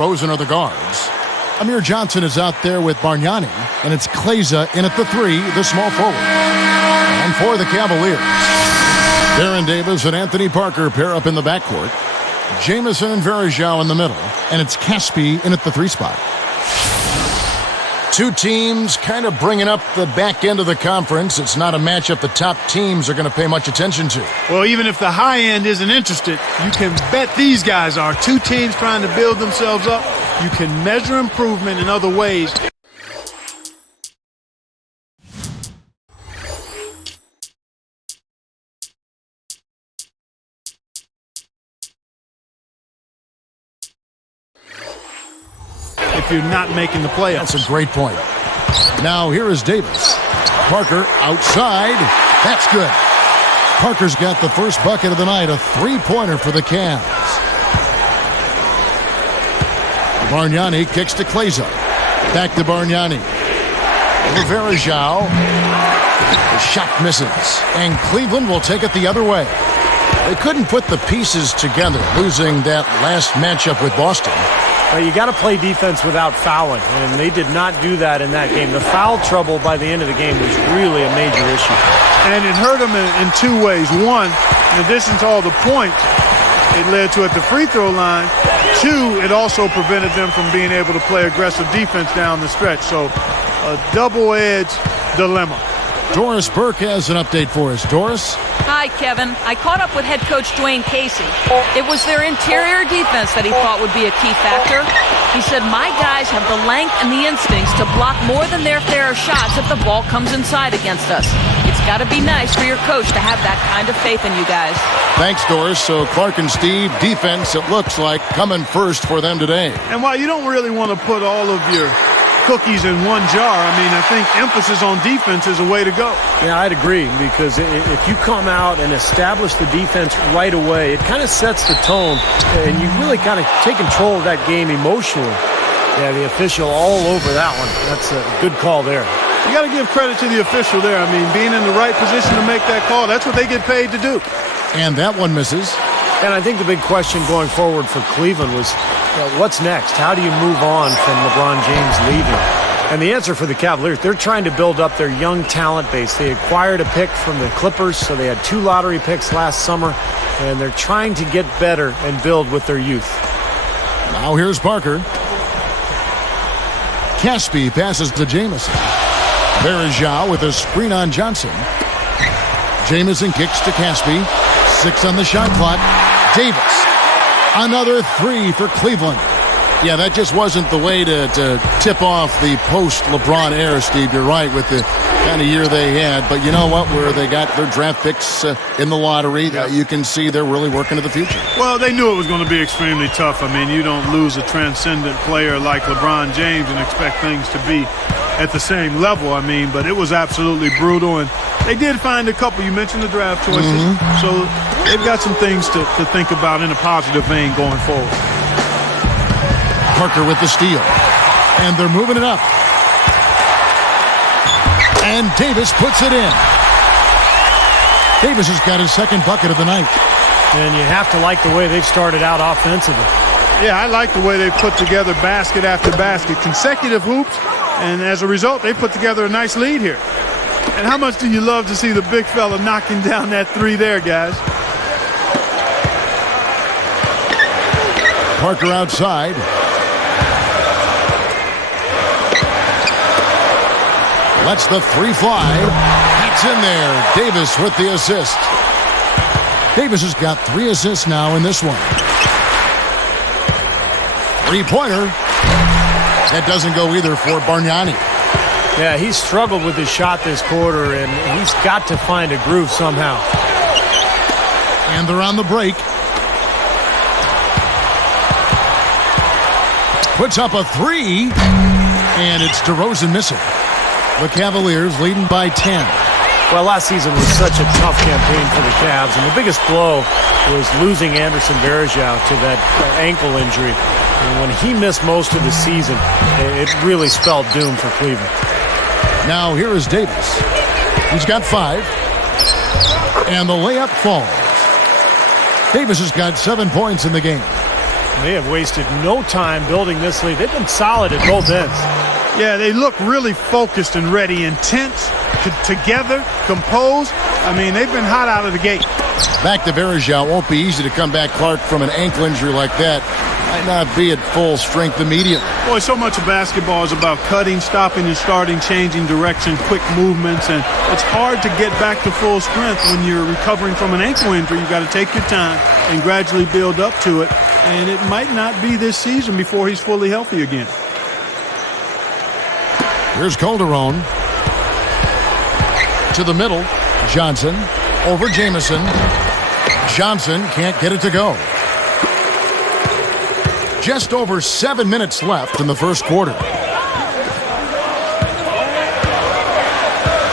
Rosen are the guards. Amir Johnson is out there with Bargnani, and it's Kleza in at the 3, the small forward. And for the Cavaliers, Darren Davis and Anthony Parker pair up in the backcourt. Jamison and Varejao in the middle, and it's Caspi in at the 3 spot. Two teams kind of bringing up the back end of the conference. It's not a matchup the top teams are going to pay much attention to. Well, even if the high end isn't interested, you can bet these guys are. Two teams trying to build themselves up. You can measure improvement in other ways. If you're not making the playoffs. That's a great point. Now here is Davis. Parker outside. That's good. Parker's got the first bucket of the night, a 3-pointer for the Cavs. Bargnani kicks to Kleza. Back to Bargnani. Varejao. The shot misses. And Cleveland will take it the other way. They couldn't put the pieces together, losing that last matchup with Boston. You got to play defense without fouling, and they did not do that in that game. The foul trouble by the end of the game was really a major issue. And it hurt them in two ways. One, in addition to all the points it led to at the free throw line. Two, it also prevented them from being able to play aggressive defense down the stretch. So a double-edged dilemma. Doris Burke has an update for us. Doris? Hi, Kevin. I caught up with head coach Dwayne Casey. It was their interior defense that he thought would be a key factor. He said, my guys have the length and the instincts to block more than their fair of shots if the ball comes inside against us. It's got to be nice for your coach to have that kind of faith in you guys. Thanks, Doris. So Clark and Steve, defense, it looks like, coming first for them today. And while you don't really want to put all of your cookies in one jar, I mean, I think emphasis on defense is a way to go. Yeah, I'd agree, because if you come out and establish the defense right away, it kind of sets the tone, and you really kind of take control of that game emotionally. Yeah, the official all over that one. That's a good call there. You got to give credit to the official there. I mean, being in the right position to make that call, that's what they get paid to do. And that one misses. And I think the big question going forward for Cleveland was, what's next? How do you move on from LeBron James leaving? And the answer for the Cavaliers, they're trying to build up their young talent base. They acquired a pick from the Clippers, so they had 2 lottery picks last summer, and they're trying to get better and build with their youth. Now here's Parker. Caspi passes to Jamison. Varejao with a screen on Johnson. Jamison kicks to Caspi. 6 on the shot clock. Davis. Another 3 for Cleveland. Yeah, that just wasn't the way to tip off the post-LeBron era, Steve. You're right with the kind of year they had. But you know what? Where they got their draft picks in the lottery, you can see they're really working to the future. Well, they knew it was going to be extremely tough. I mean, you don't lose a transcendent player like LeBron James and expect things to be at the same level. I mean, but it was absolutely brutal. And they did find a couple. You mentioned the draft choices. So they've got some things to think about in a positive vein going forward. Parker with the steal. And they're moving it up. And Davis puts it in. Davis has got his second bucket of the night. And you have to like the way they've started out offensively. Yeah, I like the way they've put together basket after basket, consecutive hoops, and as a result, they put together a nice lead here. And how much do you love to see the big fella knocking down that 3 there, guys? Parker outside. Lets the 3 fly. That's in there. Davis with the assist. Davis has got 3 assists now in this one. 3-pointer. That doesn't go either for Bargnani. Yeah, he's struggled with his shot this quarter, and he's got to find a groove somehow. And they're on the break. Puts up a 3. And it's DeRozan missing. The Cavaliers leading by 10. Well, last season was such a tough campaign for the Cavs, and the biggest blow was losing Anderson Varejao to that ankle injury. And when he missed most of the season, it really spelled doom for Cleveland. Now here is Davis. He's got 5. And the layup falls. Davis has got 7 points in the game. They have wasted no time building this lead. They've been solid at both ends. Yeah, they look really focused and ready, intense, together, composed. I mean, they've been hot out of the gate. Back to Verajao. Won't be easy to come back, Clark, from an ankle injury like that. Might not be at full strength immediately. Boy, so much of basketball is about cutting, stopping, and starting, changing direction, quick movements, and it's hard to get back to full strength when you're recovering from an ankle injury. You've got to take your time and gradually build up to it, and it might not be this season before he's fully healthy again. Here's Calderon. To the middle. Johnson. Over Jamison. Johnson can't get it to go. Just over 7 minutes left in the first quarter.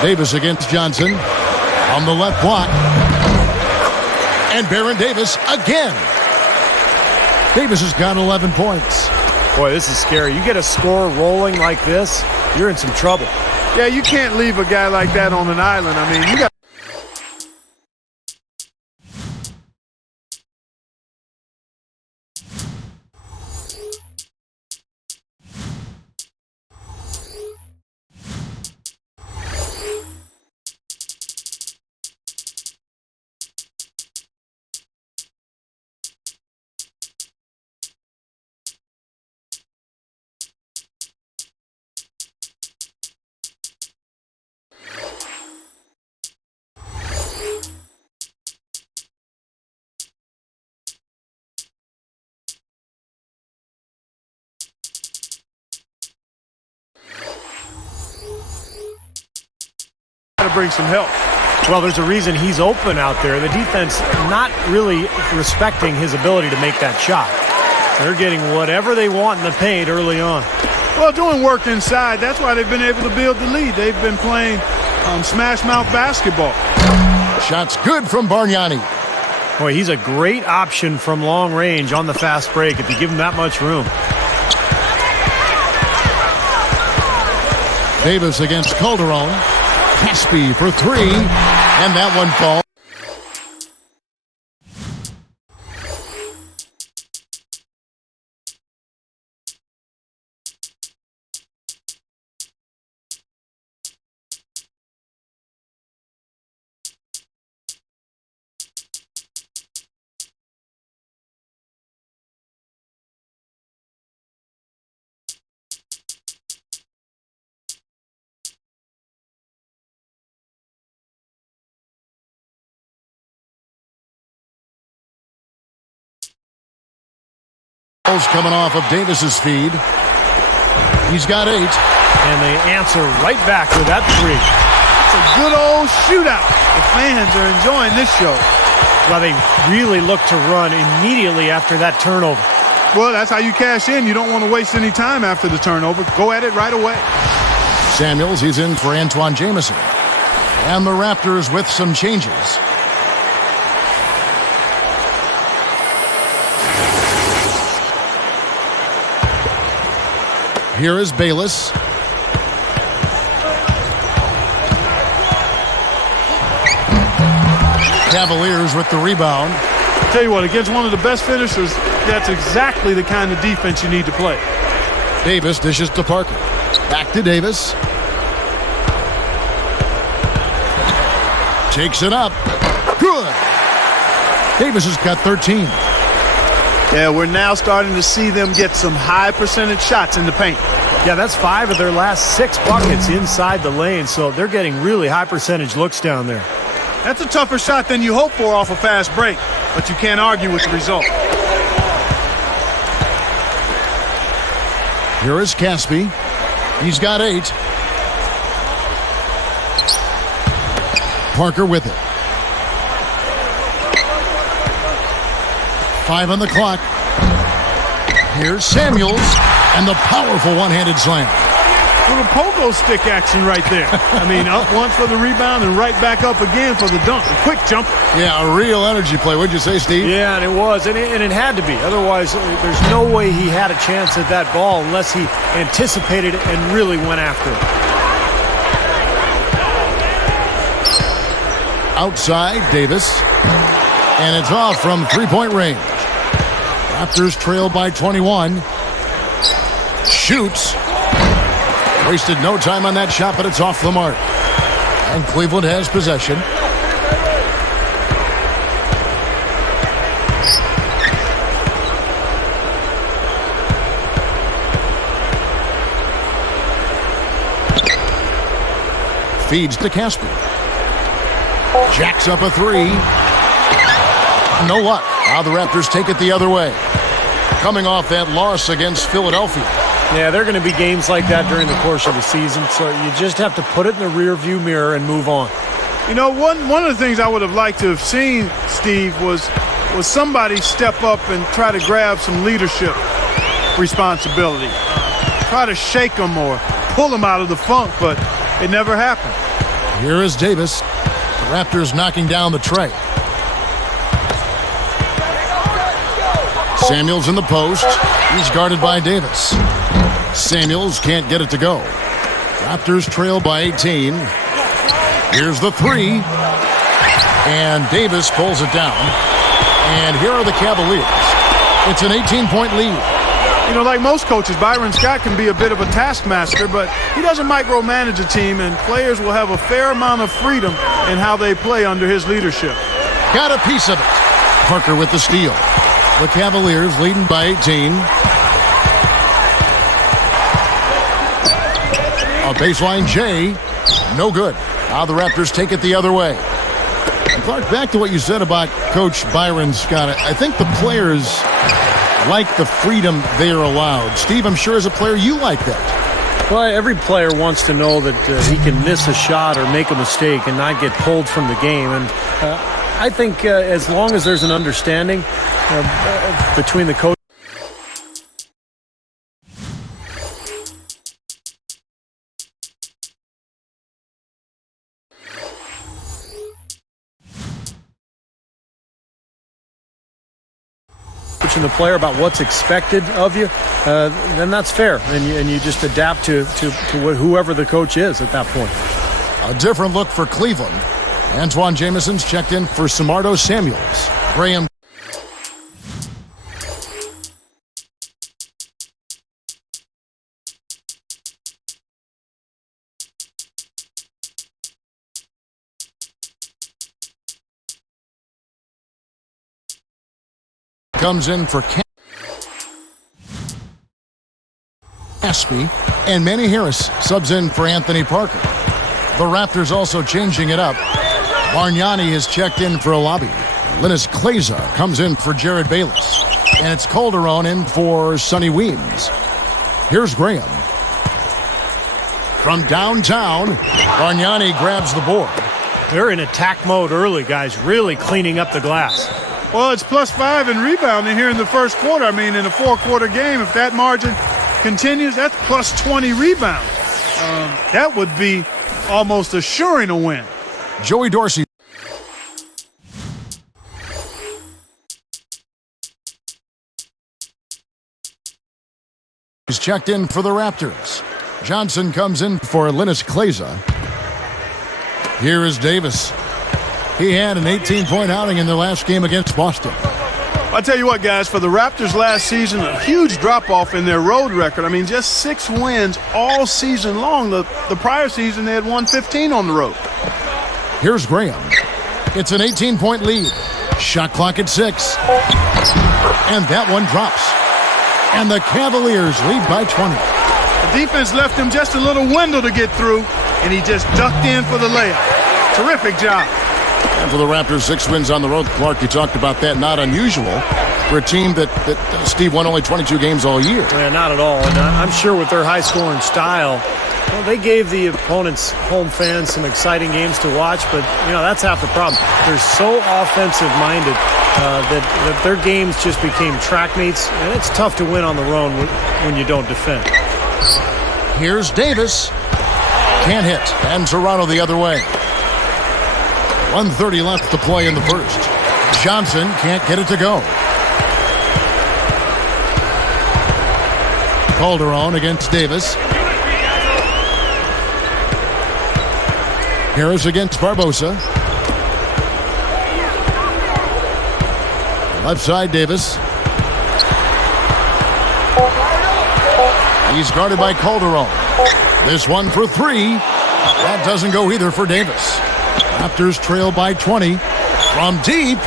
Davis against Johnson. On the left block. And Baron Davis again. Davis has got 11 points. Boy, this is scary. You get a score rolling like this, you're in some trouble. Yeah, you can't leave a guy like that on an island. I mean, you got to bring some help. Well, there's a reason he's open out there. The defense not really respecting his ability to make that shot. They're getting whatever they want in the paint early on. Well, doing work inside, that's why they've been able to build the lead. They've been playing smash mouth basketball. Shots good from Bargnani. Boy, he's a great option from long range on the fast break if you give him that much room. Davis against Calderon. Caspi for three. And that one falls. Coming off of Davis's feed. He's got 8. And they answer right back with that three. It's a good old shootout. The fans are enjoying this show. Well, they really look to run immediately after that turnover. Well, that's how you cash in. You don't want to waste any time after the turnover. Go at it right away. Samuels, he's in for Antoine Jamison. And the Raptors with some changes. Here is Bayless. Cavaliers with the rebound. I'll tell you what, against one of the best finishers, that's exactly the kind of defense you need to play. Davis dishes to Parker. Back to Davis. Takes it up. Good. Davis has got 13. Yeah, we're now starting to see them get some high percentage shots in the paint. Yeah, that's 5 of their last 6 buckets inside the lane, so they're getting really high percentage looks down there. That's a tougher shot than you hope for off a fast break, but you can't argue with the result. Here is Caspi. He's got 8. Parker with it. 5 on the clock. Here's Samuels, and the powerful one-handed slam. Little pogo stick action right there. I mean, up once for the rebound and right back up again for the dunk. A quick jump. Yeah, a real energy play. What'd you say, Steve? Yeah, and it was, and it had to be. Otherwise, there's no way he had a chance at that ball unless he anticipated it and really went after it. Outside, Davis. And it's off from three-point range. Raptors trail by 21. Shoots. Wasted no time on that shot, but it's off the mark. And Cleveland has possession. Feeds to Casper. Jacks up a three. No luck. Now the Raptors take it the other way. Coming off that loss against Philadelphia. Yeah, there are going to be games like that during the course of the season, so you just have to put it in the rearview mirror and move on. You know, one of the things I would have liked to have seen, Steve, was somebody step up and try to grab some leadership responsibility. Try to shake them or pull them out of the funk, but it never happened. Here is Davis. The Raptors knocking down the tray. Samuels in the post. He's guarded by Davis. Samuels can't get it to go. Raptors trail by 18. Here's the three. And Davis pulls it down. And here are the Cavaliers. It's an 18-point lead. You know, like most coaches, Byron Scott can be a bit of a taskmaster, but he doesn't micromanage a team, and players will have a fair amount of freedom in how they play under his leadership. Got a piece of it. Parker with the steal. The Cavaliers leading by 18. A baseline J. No good. Now the Raptors take it the other way. And Clark, back to what you said about Coach Byron Scott. I think the players like the freedom they are allowed. Steve, I'm sure as a player you like that. Well, every player wants to know that he can miss a shot or make a mistake and not get pulled from the game. And I think as long as there's an understanding between the coach. And the player about what's expected of you, then that's fair, and you just adapt to whoever the coach is at that point. A different look for Cleveland. Antoine Jameson's checked in for Samardo Samuels. Graham comes in for Caspi, and Manny Harris subs in for Anthony Parker. The Raptors also changing it up. Bargnani is checked in for Alabi. Linus Kleza comes in for Jared Bayless. And it's Calderon in for Sonny Weems. Here's Graham. From downtown, Bargnani grabs the board. They're in attack mode early, guys, really cleaning up the glass. Well, it's +5 in rebounding here in the first quarter. I mean, in a four-quarter game, if that margin continues, that's +20 rebounds. That would be almost assuring a win. Joey Dorsey. He's checked in for the Raptors. Johnson comes in for Linus Kleza. Here is Davis. He had an 18-point outing in their last game against Boston. I'll tell you what, guys, for the Raptors last season, a huge drop-off in their road record. I mean, just 6 wins all season long. The prior season, they had won 15 on the road. Here's Graham. It's an 18-point lead. Shot clock at 6. And that one drops. And the Cavaliers lead by 20. The defense left him just a little window to get through, and he just ducked in for the layup. Terrific job. And for the Raptors, 6 wins on the road. Clark, you talked about that. Not unusual for a team that Steve won only 22 games all year. Yeah, not at all. And I'm sure with their high-scoring style, well, they gave the opponent's home fans some exciting games to watch. But, you know, that's half the problem. They're so offensive-minded that their games just became track meets. And it's tough to win on the road when you don't defend. Here's Davis. Can't hit. And Toronto the other way. 1:30 left to play in the first. Johnson can't get it to go. Calderon against Davis. Harris against Barbosa. Left side Davis. He's guarded by Calderon. This one for three. That doesn't go either for Davis. Raptors trail by 20. From deep,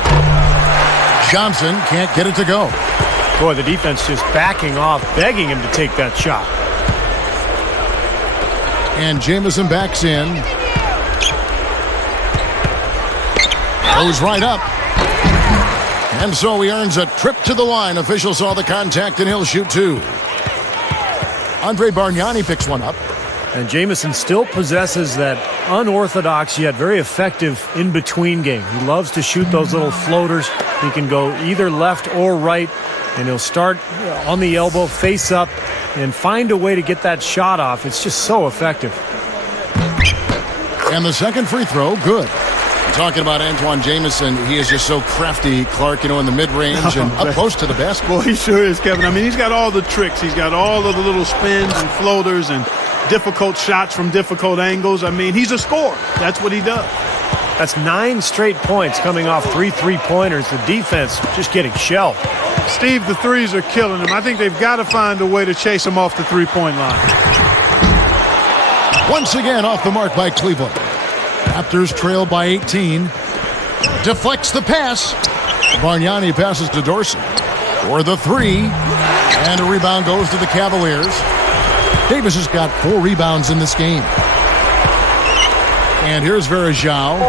Johnson can't get it to go. Boy, the defense just backing off, begging him to take that shot. And Jamison backs in. Goes right up. And so he earns a trip to the line. Official saw the contact, and he'll shoot two. Andre Bargnani picks one up. And Jamison still possesses that unorthodox yet very effective in-between game. He loves to shoot those little floaters. He can go either left or right, and he'll start on the elbow, face up, and find a way to get that shot off. It's just so effective. And the second free throw, good. Talking about Antoine Jamison, he is just so crafty, Clark, in the mid-range and up close to the basket. Well, he sure is, Kevin. I mean, he's got all the tricks. He's got all of the little spins and floaters and difficult shots from difficult angles. I mean, he's a scorer. That's what he does. That's 9 straight points coming off 3 3-pointers. The defense just getting shelled. Steve, the threes are killing him. I think they've got to find a way to chase him off the three-point line. Once again off the mark by Cleveland. Raptors trail by 18. Deflects the pass. Bargnani passes to Dorsey for the three. And a rebound goes to the Cavaliers. Davis has got 4 rebounds in this game. And here's Verajao.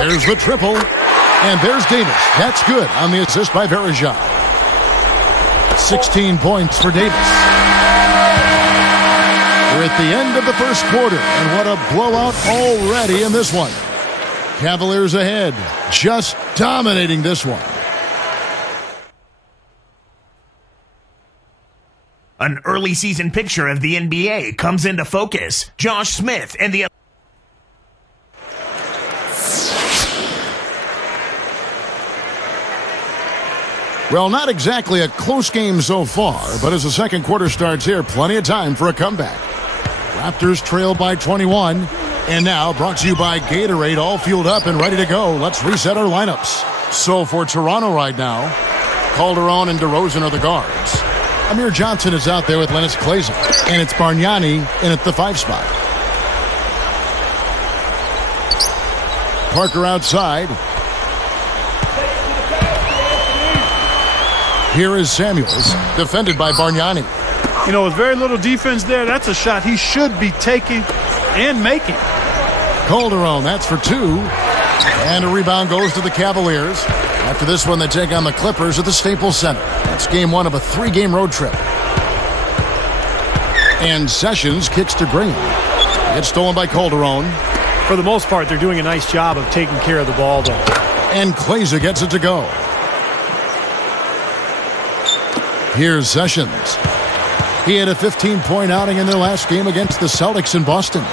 There's the triple. And there's Davis. That's good on the assist by Verajao. 16 points for Davis. We're at the end of the first quarter, and what a blowout already in this one. Cavaliers ahead, just dominating this one. An early season picture of the NBA comes into focus. Josh Smith and the... Well, not exactly a close game so far, but as the second quarter starts here, plenty of time for a comeback. Raptors trail by 21. And now, brought to you by Gatorade, all fueled up and ready to go. Let's reset our lineups. So for Toronto right now, Calderon and DeRozan are the guards. Amir Johnson is out there with Lennox Klaysen. And it's Bargnani in at the 5 spot. Parker outside. Here is Samuels, defended by Bargnani. You know, with very little defense there, that's a shot he should be taking and making. Calderon, that's for 2. And a rebound goes to the Cavaliers. After this one, they take on the Clippers at the Staples Center. That's game 1 of a 3-game road trip. And Sessions kicks to Green. Gets stolen by Calderon. For the most part, they're doing a nice job of taking care of the ball, though. And Klaysen gets it to go. Here's Sessions. He had a 15-point outing in their last game against the Celtics in Boston.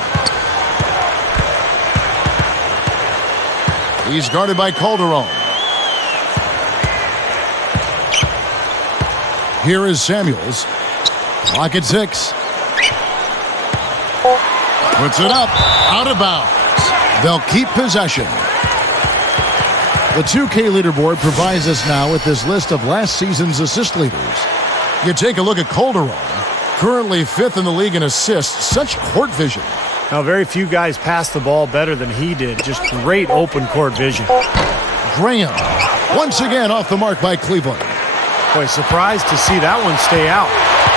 He's guarded by Calderon. Here is Samuels. Clock at 6. Puts it up. Out of bounds. They'll keep possession. The 2K leaderboard provides us now with this list of last season's assist leaders. You take a look at Calderon, currently 5th in the league in assists. Such court vision. Now, very few guys pass the ball better than he did. Just great open court vision. Graham, once again off the mark by Cleveland. Boy, surprised to see that one stay out.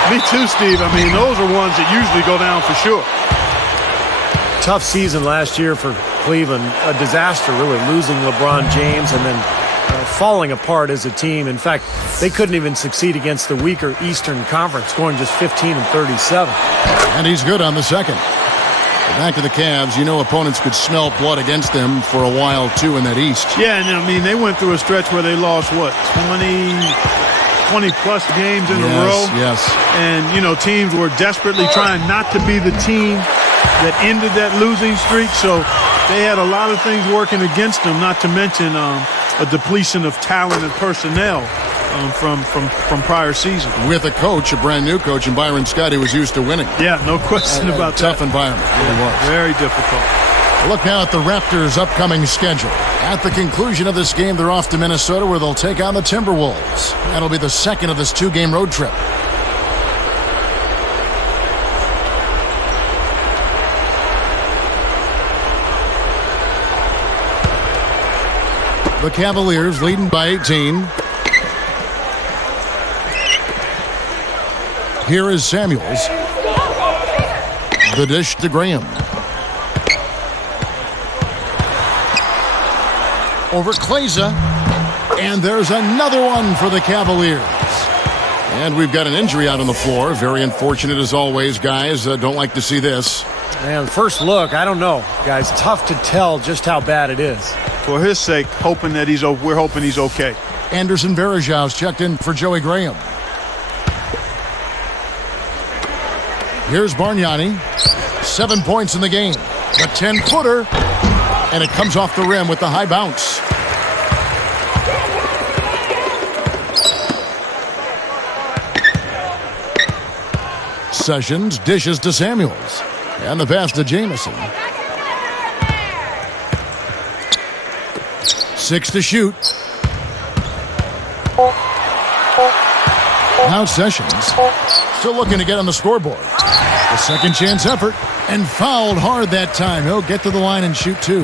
Me too, Steve. I mean, those are ones that usually go down for sure. Tough season last year for Cleveland. A disaster, really, losing LeBron James and then falling apart as a team. In fact, they couldn't even succeed against the weaker Eastern Conference, scoring just 15 and 37. And he's good on the second. Back to the Cavs. You know opponents could smell blood against them for a while, too, in that East. Yeah, and I mean, they went through a stretch where they lost, what, 20-plus games in a row? Yes. And, you know, teams were desperately trying not to be the team that ended that losing streak. So they had a lot of things working against them, not to mention a depletion of talent and personnel from prior seasons. With a coach, a brand new coach, and Byron Scott, who was used to winning. Yeah, no question about that. Tough environment. It really was. Very difficult. Look now at the Raptors' upcoming schedule. At the conclusion of this game, they're off to Minnesota, where they'll take on the Timberwolves. That'll be the second of this 2-game road trip. The Cavaliers leading by 18. Here is Samuels. The dish to Graham. Over Kleza. And there's another one for the Cavaliers. And we've got an injury out on the floor. Very unfortunate as always, guys. Don't like to see this. Man, first look, I don't know. Guys, tough to tell just how bad it is. For his sake, we're hoping he's okay. Anderson Varejau's checked in for Joey Graham. Here's Bargnani. 7 points in the game. The 10-footer. And it comes off the rim with the high bounce. Sessions dishes to Samuels. And the pass to Jamison. 6 to shoot. Now Sessions still looking to get on the scoreboard. A second chance effort and fouled hard that time. He'll get to the line and shoot 2.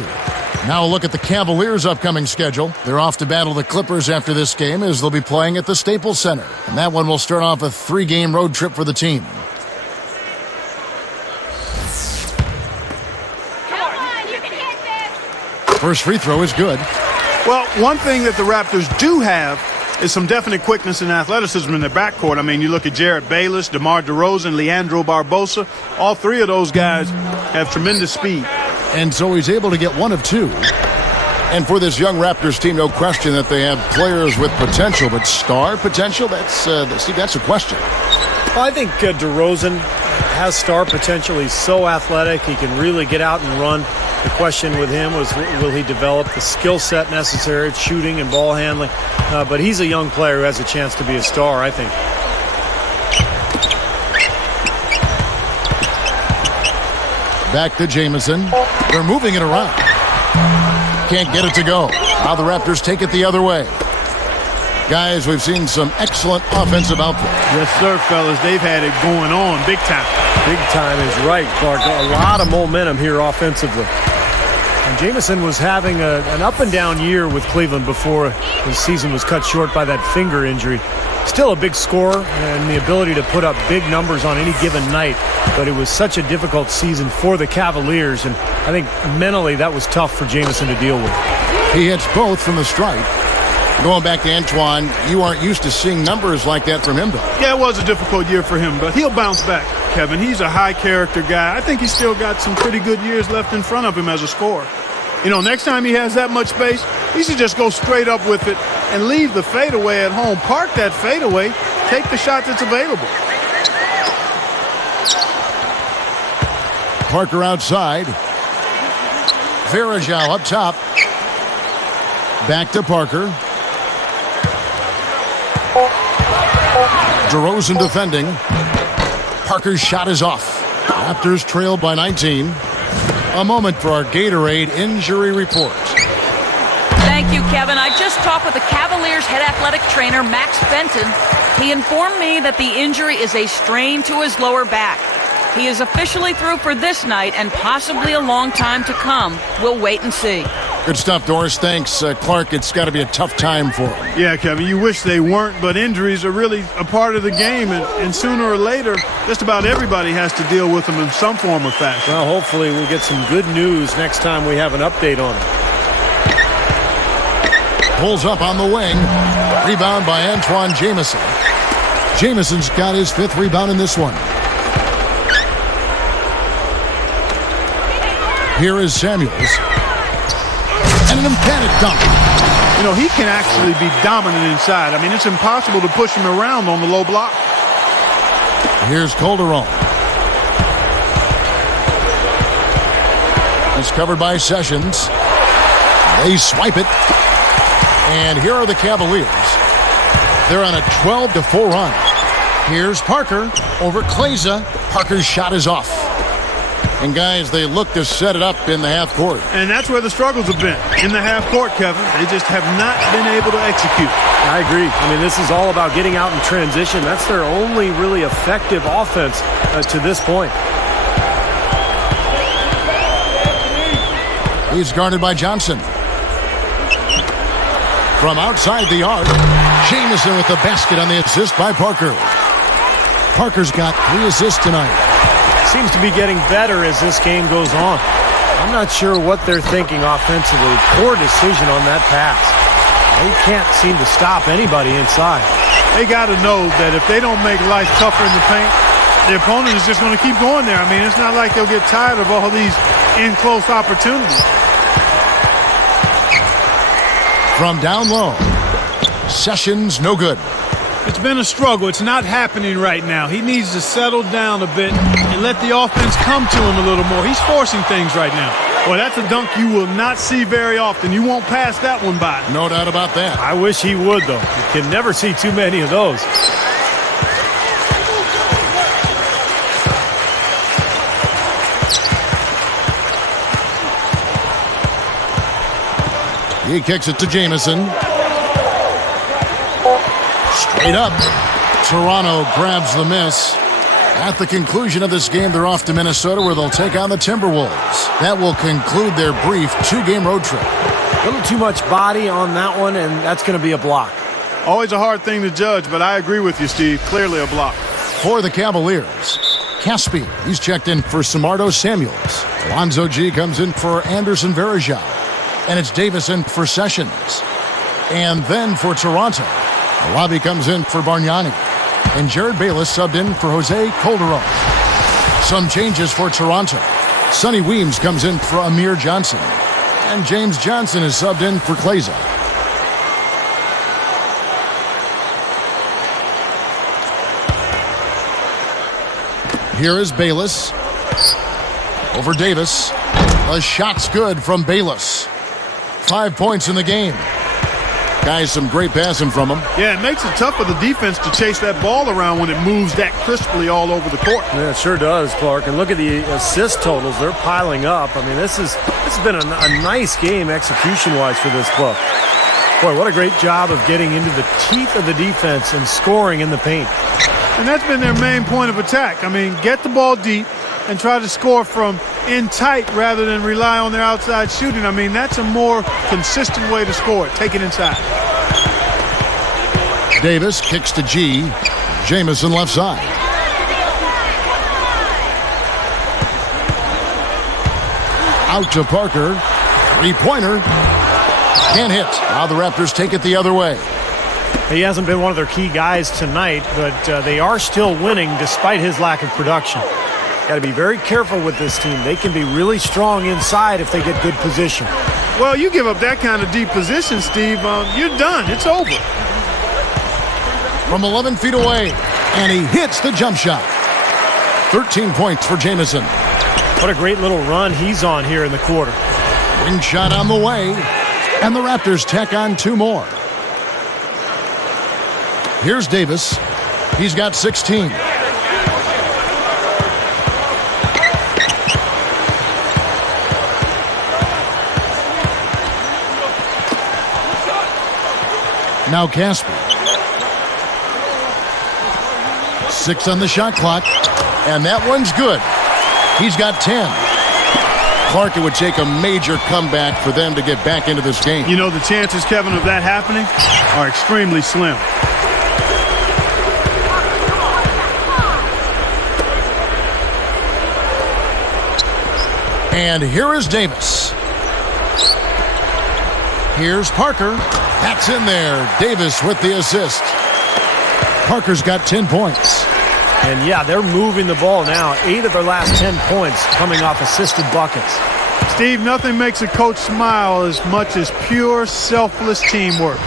Now a look at the Cavaliers' upcoming schedule. They're off to battle the Clippers after this game as they'll be playing at the Staples Center. And that one will start off a 3-game road trip for the team. First free throw is good. Well, one thing that the Raptors do have is some definite quickness and athleticism in their backcourt. I mean, you look at Jarrett Bayless, DeMar DeRozan, Leandro Barbosa. All three of those guys have tremendous speed. And so he's able to get 1 of 2. And for this young Raptors team, no question that they have players with potential, but star potential, that's a question. Well, I think DeRozan has star potential. He's so athletic. He can really get out and run. The question with him was, will he develop the skill set necessary, shooting and ball handling? But he's a young player who has a chance to be a star, I think. Back to Jamison. They're moving it around. Can't get it to go. Now the Raptors take it the other way. Guys, we've seen some excellent offensive output. Yes, sir, fellas. They've had it going on big time. Big time is right, Clark. A lot of momentum here offensively. And Jamison was having an up-and-down year with Cleveland before his season was cut short by that finger injury. Still a big scorer and the ability to put up big numbers on any given night. But it was such a difficult season for the Cavaliers, and I think mentally that was tough for Jamison to deal with. He hits both from the stripe. Going back to Antoine, you aren't used to seeing numbers like that from him, though. Yeah, it was a difficult year for him, but he'll bounce back, Kevin. He's a high-character guy. I think he's still got some pretty good years left in front of him as a scorer. You know, next time he has that much space, he should just go straight up with it and leave the fadeaway at home. Park that fadeaway, take the shot that's available. Parker outside. Varejao up top. Back to Parker. DeRozan defending. Parker's shot is off. Raptors trail by 19. A moment for our Gatorade injury report. Thank you, Kevin. I just talked with the Cavaliers head athletic trainer, Max Fenton. He informed me that the injury is a strain to his lower back. He is officially through for this night and possibly a long time to come. We'll wait and see. Good stuff, Doris. Thanks, Clark. It's got to be a tough time for him. Yeah, Kevin, you wish they weren't, but injuries are really a part of the game, and sooner or later, just about everybody has to deal with them in some form or fashion. Well, hopefully we'll get some good news next time we have an update on it. Pulls up on the wing. Rebound by Antoine Jamison. Jamison's got his 5th rebound in this one. Here is Samuels. And an emphatic dunk. You know, he can actually be dominant inside. I mean, it's impossible to push him around on the low block. Here's Calderon. It's covered by Sessions. They swipe it. And here are the Cavaliers. They're on a 12-4 run. Here's Parker over Kleza. Parker's shot is off. And guys, they look to set it up in the half court. And that's where the struggles have been, in the half court, Kevin. They just have not been able to execute. I agree. I mean, this is all about getting out in transition. That's their only really effective offense to this point. He's guarded by Johnson. From outside the arc, Jamison with the basket on the assist by Parker. Parker's got 3 assists tonight. Seems to be getting better as this game goes on. I'm not sure what they're thinking offensively. Poor decision on that pass. They can't seem to stop anybody inside. They got to know that if they don't make life tougher in the paint, the opponent is just going to keep going there. I mean, it's not like they'll get tired of all these in-close opportunities. From down low, Sessions no good. It's been a struggle. It's not happening right now. He needs to settle down a bit and let the offense come to him a little more. He's forcing things right now. Well, that's a dunk you will not see very often. You won't pass that one by. No doubt about that. I wish he would, though. You can never see too many of those. He kicks it to Jamison. Straight up. Toronto grabs the miss. At the conclusion of this game, they're off to Minnesota where they'll take on the Timberwolves. That will conclude their brief 2-game road trip. A little too much body on that one, and that's going to be a block. Always a hard thing to judge, but I agree with you, Steve. Clearly a block. For the Cavaliers, Caspi, he's checked in for Samardo Samuels. Alonzo G comes in for Anderson Varejao. And it's Davis in for Sessions. And then for Toronto, Alabi comes in for Bargnani. And Jared Bayless subbed in for Jose Calderon. Some changes for Toronto. Sonny Weems comes in for Amir Johnson. And James Johnson is subbed in for Kleza. Here is Bayless. Over Davis. A shot's good from Bayless. 5 points in the game. Guys, some great passing from him. Yeah, it makes it tough for the defense to chase that ball around when it moves that crisply all over the court. Yeah, it sure does, Clark. And look at the assist totals. They're piling up. I mean, this has been a nice game execution-wise for this club. Boy, what a great job of getting into the teeth of the defense and scoring in the paint. And that's been their main point of attack. I mean, get the ball deep and try to score from in tight rather than rely on their outside shooting. I mean, that's a more consistent way to score it. Take it inside. Davis kicks to G. Jamison left side. Out to Parker. 3-pointer. Can't hit. Now the Raptors take it the other way. He hasn't been one of their key guys tonight, but they are still winning despite his lack of production. Got to be very careful with this team. They can be really strong inside if they get good position. Well, you give up that kind of deep position, Steve, you're done. It's over. From 11 feet away, and he hits the jump shot. 13 points for Jamison. What a great little run he's on here in the quarter. Ring shot on the way, and the Raptors tack on 2 more. Here's Davis. He's got 16. Now Caspi. 6 on the shot clock, and that one's good. He's got 10. Clark, it would take a major comeback for them to get back into this game. You know, the chances, Kevin, of that happening are extremely slim. And here is Davis. Here's Parker. That's in there. Davis with the assist. Parker's got 10 points. And yeah, they're moving the ball now. 8 of their last 10 points coming off assisted buckets. Steve, nothing makes a coach smile as much as pure, selfless teamwork.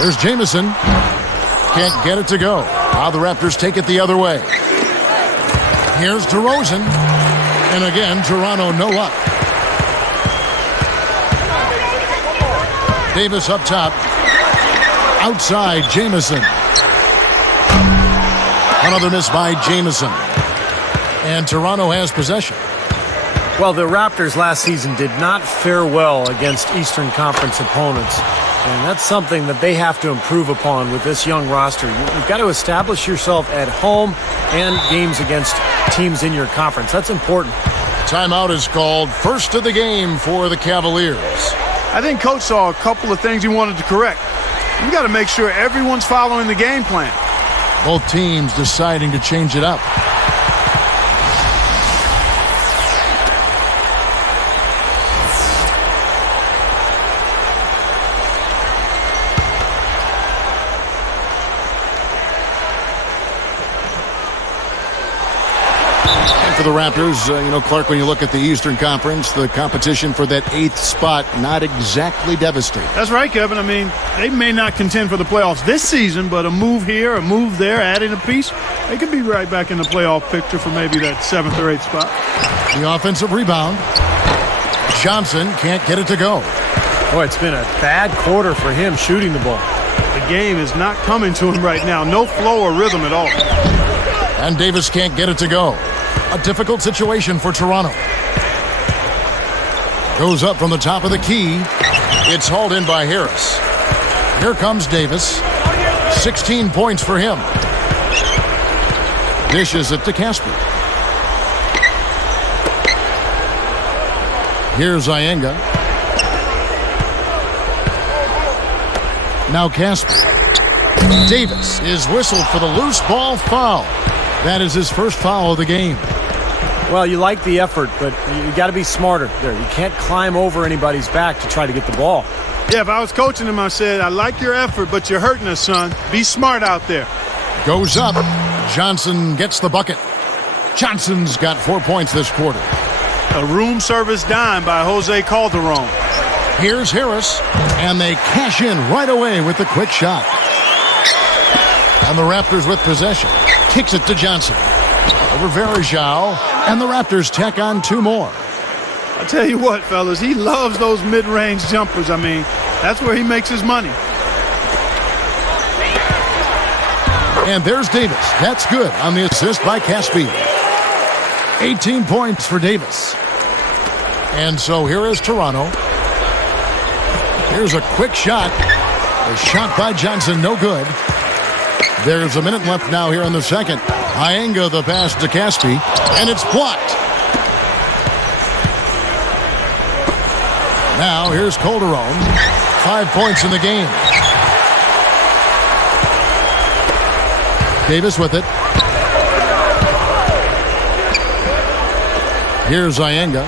There's Jamison. Can't get it to go. Now the Raptors take it the other way. Here's DeRozan. And again, Toronto no luck. Davis up top. Outside, Jamison. Another miss by Jamison. And Toronto has possession. Well, the Raptors last season did not fare well against Eastern Conference opponents. And that's something that they have to improve upon with this young roster. You've got to establish yourself at home and games against teams in your conference. That's important. Timeout is called. First of the game for the Cavaliers. I think Coach saw a couple of things he wanted to correct. You got to make sure everyone's following the game plan. Both teams deciding to change it up. For the Raptors, Clark, when you look at the Eastern Conference, the competition for that 8th spot, not exactly devastating. That's right, Kevin. I mean, they may not contend for the playoffs this season, but a move here, a move there, adding a piece, they could be right back in the playoff picture for maybe that 7th or 8th spot. The offensive rebound. Johnson can't get it to go. Boy, it's been a bad quarter for him shooting the ball. The game is not coming to him right now. No flow or rhythm at all. And Davis can't get it to go. A difficult situation for Toronto. Goes up from the top of the key. It's hauled in by Harris. Here comes Davis. 16 points for him. Dishes it to Casper. Here's Iyenga. Now Casper. Davis is whistled for the loose ball foul. That is his first foul of the game. Well, you like the effort, but you got to be smarter there. You can't climb over anybody's back to try to get the ball. Yeah, if I was coaching him, I said, I like your effort, but you're hurting us, son. Be smart out there. Goes up. Johnson gets the bucket. Johnson's got 4 points this quarter. A room service dime by Jose Calderon. Here's Harris, and they cash in right away with the quick shot. And the Raptors with possession. Kicks it to Johnson. Over Verejao, and the Raptors tack on 2 more. I tell you what, fellas, he loves those mid-range jumpers. I mean, that's where he makes his money. And there's Davis. That's good on the assist by Caspi. 18 points for Davis. And so here is Toronto. Here's a quick shot. A shot by Johnson, no good. There's a minute left now here in the second. Iyenga the pass to Caspi, and it's blocked. Now here's Calderon. 5 points in the game. Davis with it. Here's Iyenga.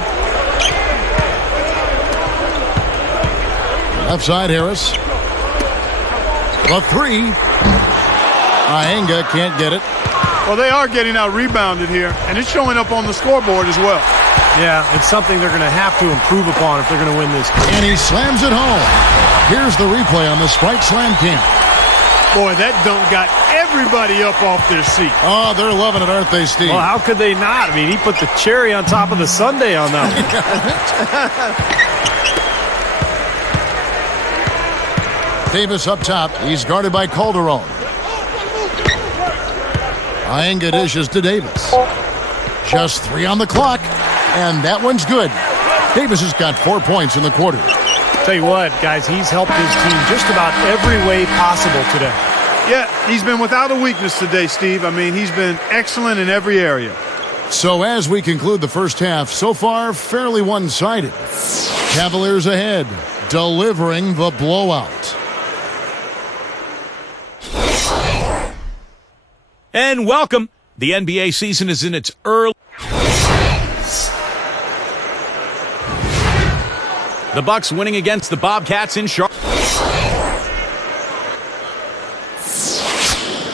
Left side, Harris. The 3. Iyenga can't get it. Well, they are getting out rebounded here, and it's showing up on the scoreboard as well. Yeah, it's something they're going to have to improve upon if they're going to win this game. And he slams it home. Here's the replay on the Sprite Slam Cam. Boy, that dunk got everybody up off their seat. Oh, they're loving it, aren't they, Steve? Well, how could they not? I mean, he put the cherry on top of the sundae on that one. Davis up top. He's guarded by Calderon. Iyenga dishes to Davis. Just 3 on the clock, and that one's good. Davis has got 4 points in the quarter. Tell you what, guys, he's helped his team just about every way possible today. Yeah, he's been without a weakness today, Steve. I mean, he's been excellent in every area. So as we conclude the first half, so far fairly one-sided. Cavaliers ahead, delivering the blowout. And welcome. The NBA season is in its early. The Bucks winning against the Bobcats in Charlotte.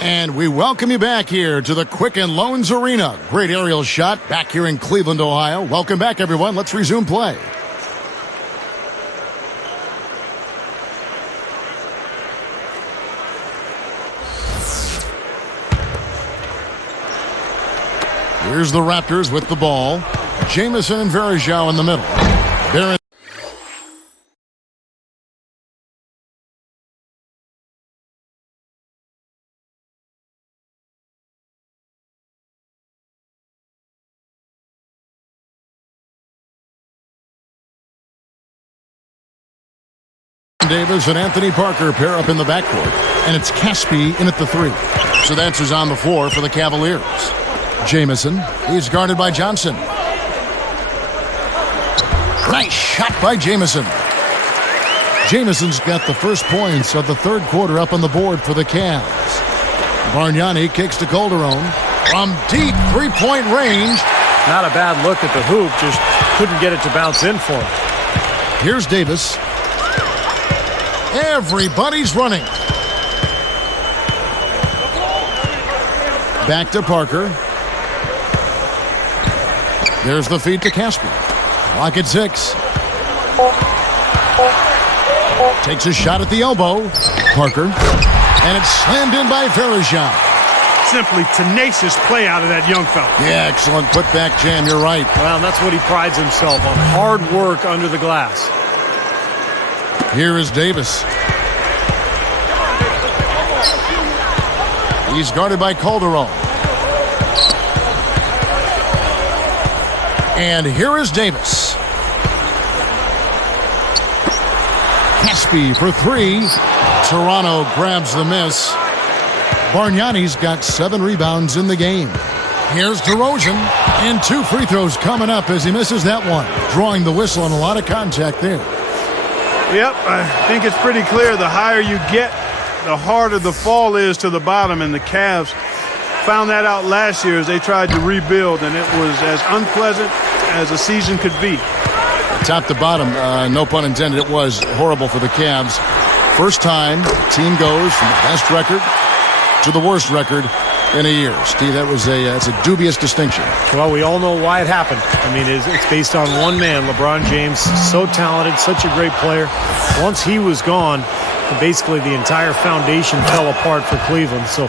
And we welcome you back here to the Quicken Loans Arena. Great aerial shot back here in Cleveland, Ohio. Welcome back, everyone. Let's resume play. Here's the Raptors with the ball. Jamison and Verejao in the middle. They're in. Davis and Anthony Parker pair up in the backcourt, and it's Caspi in at the 3. So that's who's on the floor for the Cavaliers. Jamison, he's guarded by Johnson. Nice shot by Jamison. Jamison's got the first points of the third quarter up on the board for the Cavs. Bargnani kicks to Calderon from deep three-point range. Not a bad look at the hoop, just couldn't get it to bounce in for him. Here's Davis. Everybody's running. Back to Parker. There's the feed to Caspi. Clock at 6. Takes a shot at the elbow. Parker. And it's slammed in by Verejao. Simply tenacious play out of that young fella. Yeah, excellent putback jam. You're right. Well, and that's what he prides himself on. Hard work under the glass. Here is Davis. He's guarded by Calderon. And here is Davis. Caspi for 3. Toronto grabs the miss. Bargnani's got 7 rebounds in the game. Here's DeRozan. And 2 free throws coming up as he misses that one. Drawing the whistle and a lot of contact there. Yep, I think it's pretty clear the higher you get, the harder the fall is to the bottom, and the Cavs found that out last year as they tried to rebuild, and it was as unpleasant as a season could be. Top to bottom, no pun intended, it was horrible for the Cavs. First time team goes from the best record to the worst record in a year. Steve, it's a dubious distinction. Well, we all know why it happened. I mean, it's based on one man, LeBron James, so talented, such a great player. Once he was gone, basically the entire foundation fell apart for Cleveland. So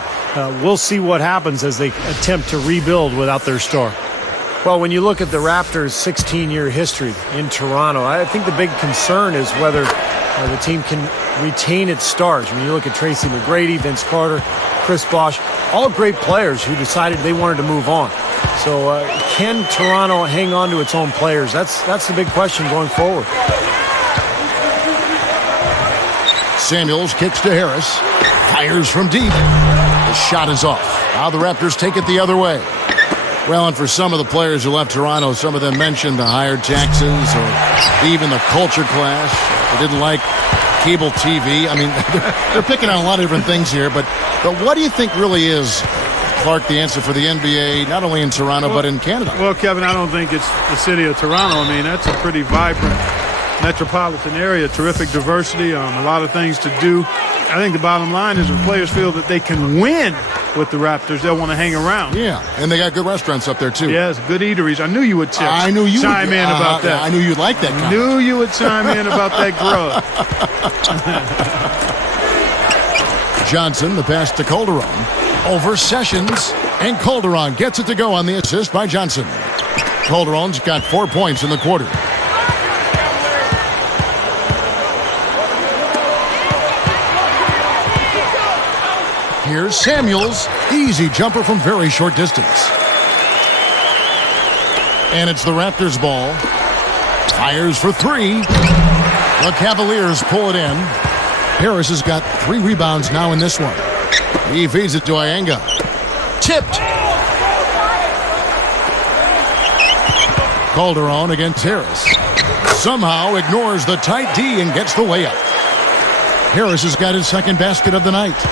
we'll see what happens as they attempt to rebuild without their star. Well, when you look at the Raptors' 16-year history in Toronto, I think the big concern is whether the team can retain its stars. When you look at Tracy McGrady, Vince Carter, Chris Bosh, all great players who decided they wanted to move on. So can Toronto hang on to its own players? That's the big question going forward. Samuels kicks to Harris. Fires from deep. The shot is off. Now the Raptors take it the other way. Well, and for some of the players who left Toronto, some of them mentioned the higher taxes or even the culture clash. They didn't like cable TV. I mean, they're picking on a lot of different things here. But what do you think really is, Clark, the answer for the NBA, not only in Toronto but in Canada? Well, Kevin, I don't think it's the city of Toronto. I mean, that's a pretty vibrant metropolitan area, terrific diversity, a lot of things to do. I think the bottom line is if players feel that they can win with the Raptors, they'll want to hang around. Yeah, and they got good restaurants up there, too. Yes, good eateries. I knew you would chime in about that. I knew you'd like that comment. Knew you would chime in about that grub. Johnson, the pass to Calderon. Over Sessions, and Calderon gets it to go on the assist by Johnson. Calderon's got 4 points in the quarter. Here's Samuels. Easy jumper from very short distance. And it's the Raptors' ball. Fires for 3. The Cavaliers pull it in. Harris has got 3 rebounds now in this one. He feeds it to Iyengar. Tipped. Calderon against Harris. Somehow ignores the tight D and gets the layup. Harris has got his second basket of the night.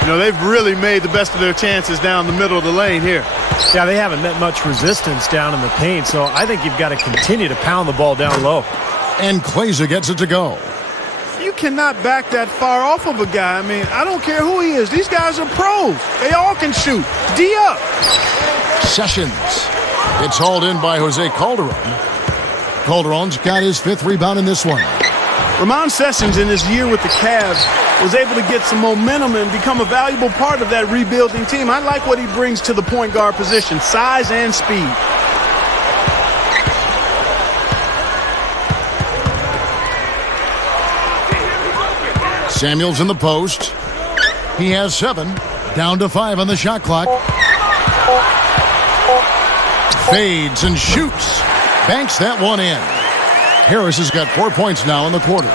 You know, they've really made the best of their chances down the middle of the lane here. Yeah, they haven't met much resistance down in the paint, so I think you've got to continue to pound the ball down low. And Klaiser gets it to go. You cannot back that far off of a guy. I mean, I don't care who he is. These guys are pros. They all can shoot. D up. Sessions. It's hauled in by Jose Calderon. Calderon's got his 5th rebound in this one. Ramon Sessions in his year with the Cavs was able to get some momentum and become a valuable part of that rebuilding team. I like what he brings to the point guard position, size and speed. Samuels in the post. He has 7. Down to 5 on the shot clock. Fades and shoots. Banks that one in. Harris has got 4 points now in the quarter.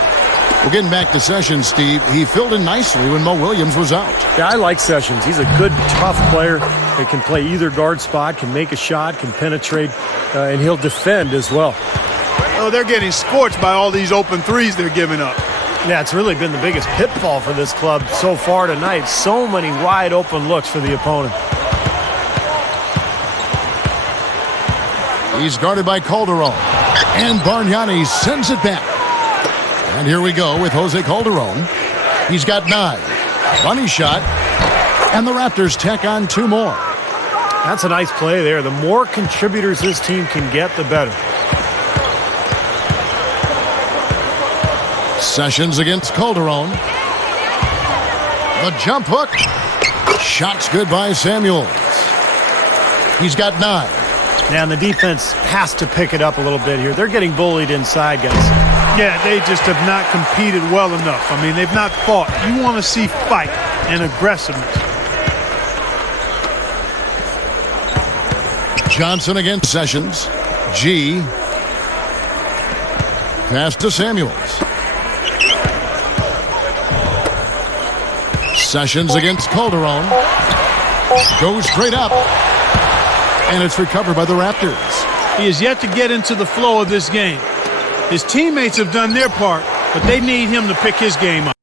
We're getting back to Sessions, Steve. He filled in nicely when Mo Williams was out. Yeah, I like Sessions. He's a good, tough player. He can play either guard spot, can make a shot, can penetrate, and he'll defend as well. Oh, they're getting scorched by all these open threes they're giving up. Yeah, it's really been the biggest pitfall for this club so far tonight. So many wide open looks for the opponent. He's guarded by Calderon. And Bargnani sends it back. And here we go with Jose Calderon. He's got 9. Funny shot. And the Raptors tack on 2 more. That's a nice play there. The more contributors this team can get, the better. Sessions against Calderon. The jump hook. Shot's good by Samuels. He's got 9. Yeah, and the defense has to pick it up a little bit here. They're getting bullied inside, guys. Yeah, they just have not competed well enough. I mean, they've not fought. You want to see fight and aggressiveness. Johnson against Sessions. G. Pass to Samuels. Sessions against Calderon. Goes straight up. And it's recovered by the Raptors. He is yet to get into the flow of this game. His teammates have done their part, but they need him to pick his game up.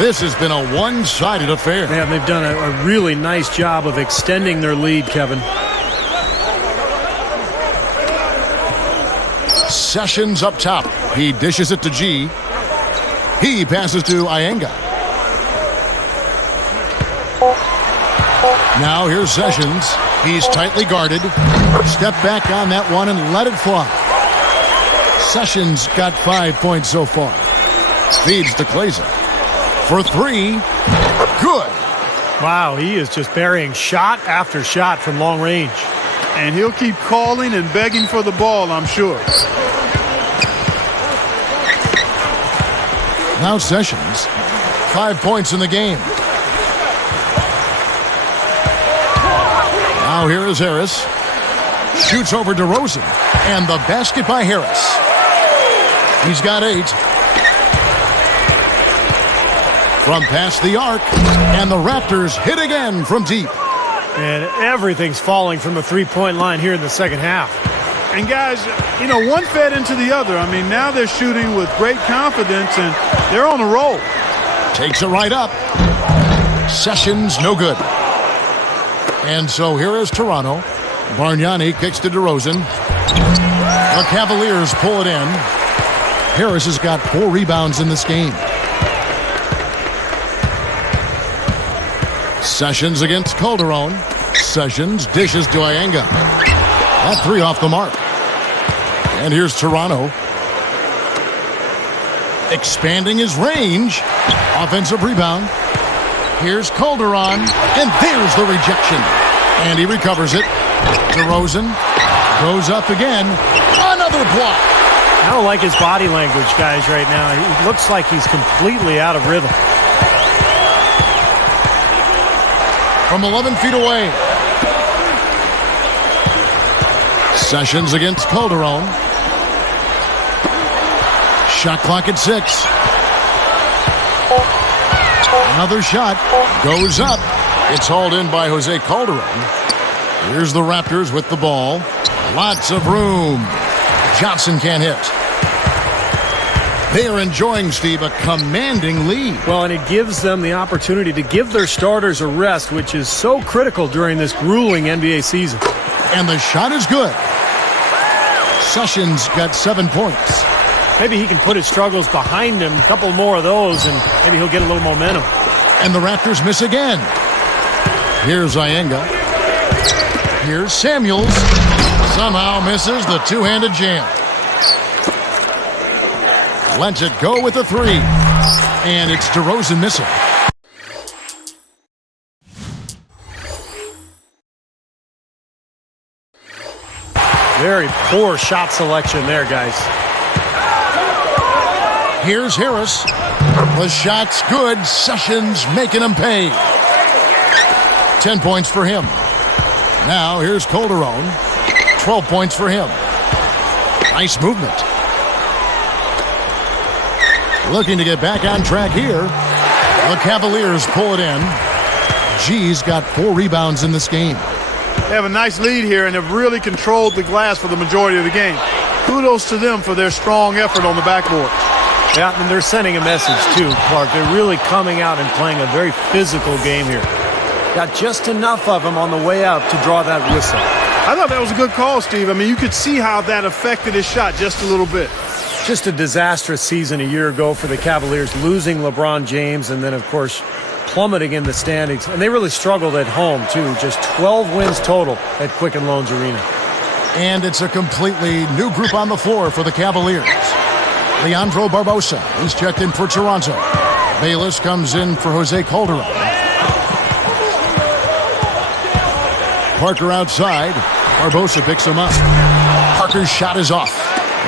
This has been a one-sided affair. Man, they've done a really nice job of extending their lead, Kevin. Sessions up top. He dishes it to G. He passes to Iyengar. Now here's Sessions. He's tightly guarded. Step back on that one and let it fly. Sessions got 5 points so far. Feeds to Glazer. For three. Good. Wow, he is just burying shot after shot from long range. And he'll keep calling and begging for the ball, I'm sure. Now Sessions. 5 points in the game. Now here is Harris. Shoots over DeRozan. And the basket by Harris. He's got 8. From past the arc. And the Raptors hit again from deep. And everything's falling from the three-point line here in the second half. And guys, you know, one fed into the other. I mean, now they're shooting with great confidence and they're on a roll. Takes it right up. Sessions, no good. And so here is Toronto. Bargnani kicks to DeRozan. The Cavaliers pull it in. Harris has got 4 rebounds in this game. Sessions against Calderon. Sessions dishes to Iyengar. That 3 off the mark. And here's Toronto. Expanding his range. Offensive rebound. Here's Calderon. And there's the rejection. And he recovers it. DeRozan goes up again. Another block. I don't like his body language, guys, right now. It looks like he's completely out of rhythm. From 11 feet away. Sessions against Calderon. Shot clock at 6. Another shot goes up. It's hauled in by Jose Calderon. Here's the Raptors with the ball. Lots of room. Johnson can't hit. They are enjoying, Steve, a commanding lead. Well, and it gives them the opportunity to give their starters a rest, which is so critical during this grueling NBA season. And the shot is good. Sessions got 7 points. Maybe he can put his struggles behind him, a couple more of those, and maybe he'll get a little momentum. And the Raptors miss again. Here's Iyengar. Here's Samuels. Somehow misses the two-handed jam. Lets it go with a 3. And it's DeRozan missing. Very poor shot selection there, guys. Here's Harris. The shot's good. Sessions making him pay. 10 points for him. Now here's Calderon. 12 points for him. Nice movement. Looking to get back on track here. The Cavaliers pull it in. G's got 4 rebounds in this game. They have a nice lead here and have really controlled the glass for the majority of the game. Kudos to them for their strong effort on the backboard. Yeah, and they're sending a message too, Clark. They're really coming out and playing a very physical game here. Got just enough of them on the way out to draw that whistle. I thought that was a good call, Steve. I mean, you could see how that affected his shot just a little bit. Just a disastrous season a year ago for the Cavaliers, losing LeBron James and then, of course, plummeting in the standings. And they really struggled at home, too. Just 12 wins total at Quicken Loans Arena. And it's a completely new group on the floor for the Cavaliers. Leandro Barbosa, he's checked in for Toronto. Bayless comes in for Jose Calderon. Parker outside. Barbosa picks him up. Parker's shot is off.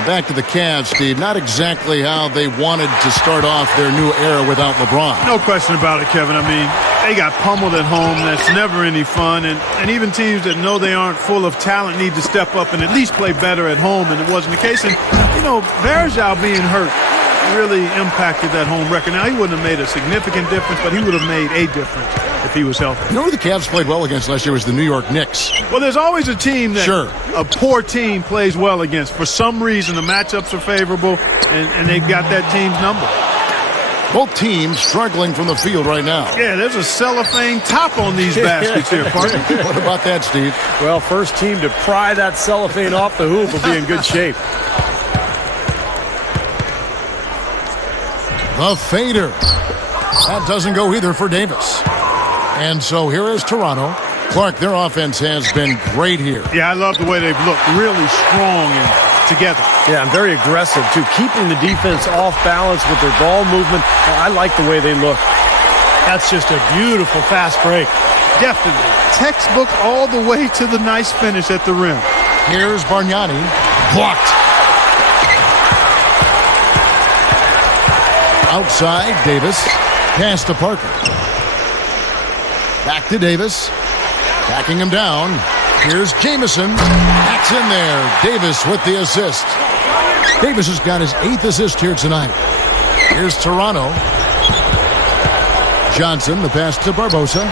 Back to the Cavs, Steve. Not exactly how they wanted to start off their new era without LeBron. No question about it, Kevin. I mean, they got pummeled at home. That's never any fun. And even teams that know they aren't full of talent need to step up and at least play better at home, and it wasn't the case. And, you know, Varejao being hurt really impacted that home record. Now, he wouldn't have made a significant difference, but he would have made a difference if he was healthy. You know who the Cavs played well against last year was the New York Knicks. Well, there's always a team that Sure. a poor team plays well against. For some reason, the matchups are favorable, and they've got that team's number. Both teams struggling from the field right now. Yeah, there's a cellophane top on these baskets here, partner. What about that, Steve? Well, first team to pry that cellophane off the hoop will be in good shape. The fader. That doesn't go either for Davis. And so here is Toronto. Clark, their offense has been great here. Yeah, I love the way they've looked. Really strong and together. Yeah, and very aggressive, too. Keeping the defense off balance with their ball movement. I like the way they look. That's just a beautiful fast break. Definitely. Textbook all the way to the nice finish at the rim. Here's Bargnani. Blocked. Outside, Davis. Pass to Parker. Back to Davis. Backing him down. Here's Jamison. That's in there. Davis with the assist. Davis has got his 8th assist here tonight. Here's Toronto. Johnson, the pass to Barbosa.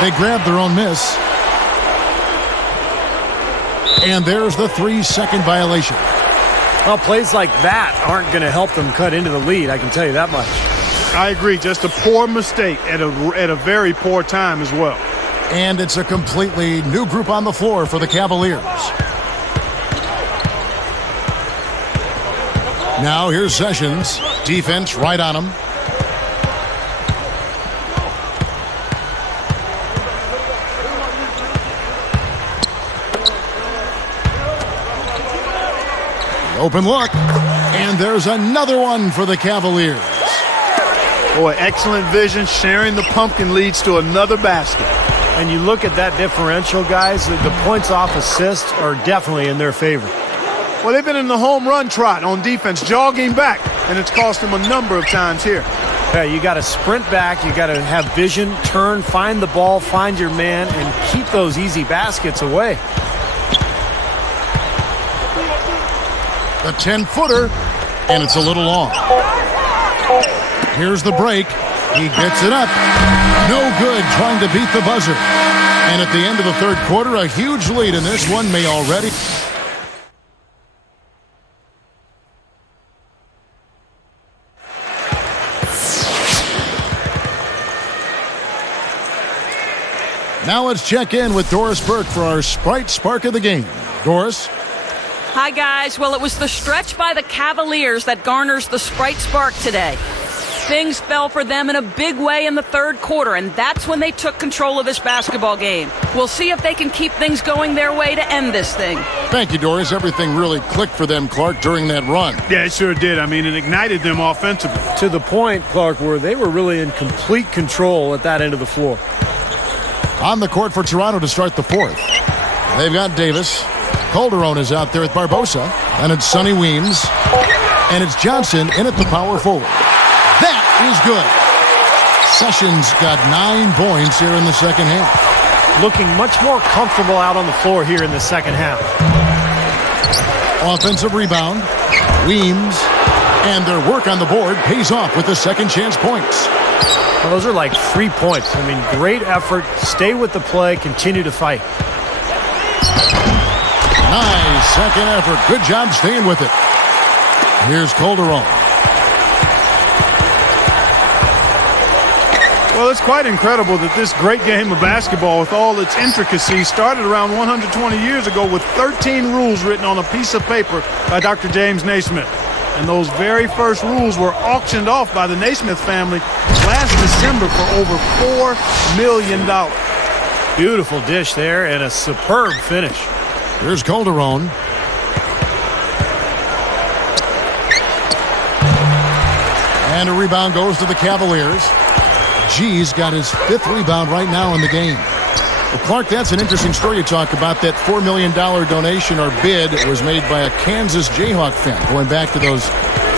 They grab their own miss. And there's the 3-second violation. Well, plays like that aren't going to help them cut into the lead, I can tell you that much. I agree. Just a poor mistake at a very poor time as well. And it's a completely new group on the floor for the Cavaliers. Now here's Sessions. Defense right on him. Open look. And there's another one for the Cavaliers. Boy, excellent vision. Sharing the pumpkin leads to another basket. And you look at that differential, guys, the points off assists are definitely in their favor. Well, they've been in the home run trot on defense, jogging back, and it's cost them a number of times here. Yeah, you got to sprint back. You got to have vision, turn, find the ball, find your man, and keep those easy baskets away. The 10-footer, and it's a little long. Here's the break. He gets it up. No good trying to beat the buzzer. And at the end of the third quarter, a huge lead in this one may already... Now let's check in with Doris Burke for our Sprite Spark of the game. Doris? Hi, guys. Well, it was the stretch by the Cavaliers that garners the Sprite Spark today. Things fell for them in a big way in the third quarter, and that's when they took control of this basketball game. We'll see if they can keep things going their way to end this thing. Thank you, Doris. Everything really clicked for them, Clark, during that run. Yeah, it sure did. I mean, it ignited them offensively. To the point, Clark, where they were really in complete control at that end of the floor. On the court for Toronto to start the fourth. They've got Davis. Calderon is out there with Barbosa. And it's Sonny Weems. And it's Johnson in at the power forward. That is good. Sessions got 9 points here in the second half. Looking much more comfortable out on the floor here in the second half. Offensive rebound. Weems. And their work on the board pays off with the second chance points. Well, those are like 3 points. I mean, great effort. Stay with the play. Continue to fight. Nice second effort. Good job staying with it. Here's Calderon. Well, it's quite incredible that this great game of basketball with all its intricacies started around 120 years ago with 13 rules written on a piece of paper by Dr. James Naismith. And those very first rules were auctioned off by the Naismith family last December for over $4 million. Beautiful dish there and a superb finish. Here's Calderon. And a rebound goes to the Cavaliers. G's got his 5th rebound right now in the game. Well, Clark, that's an interesting story you talk about. That $4 million donation or bid was made by a Kansas Jayhawk fan. Going back to those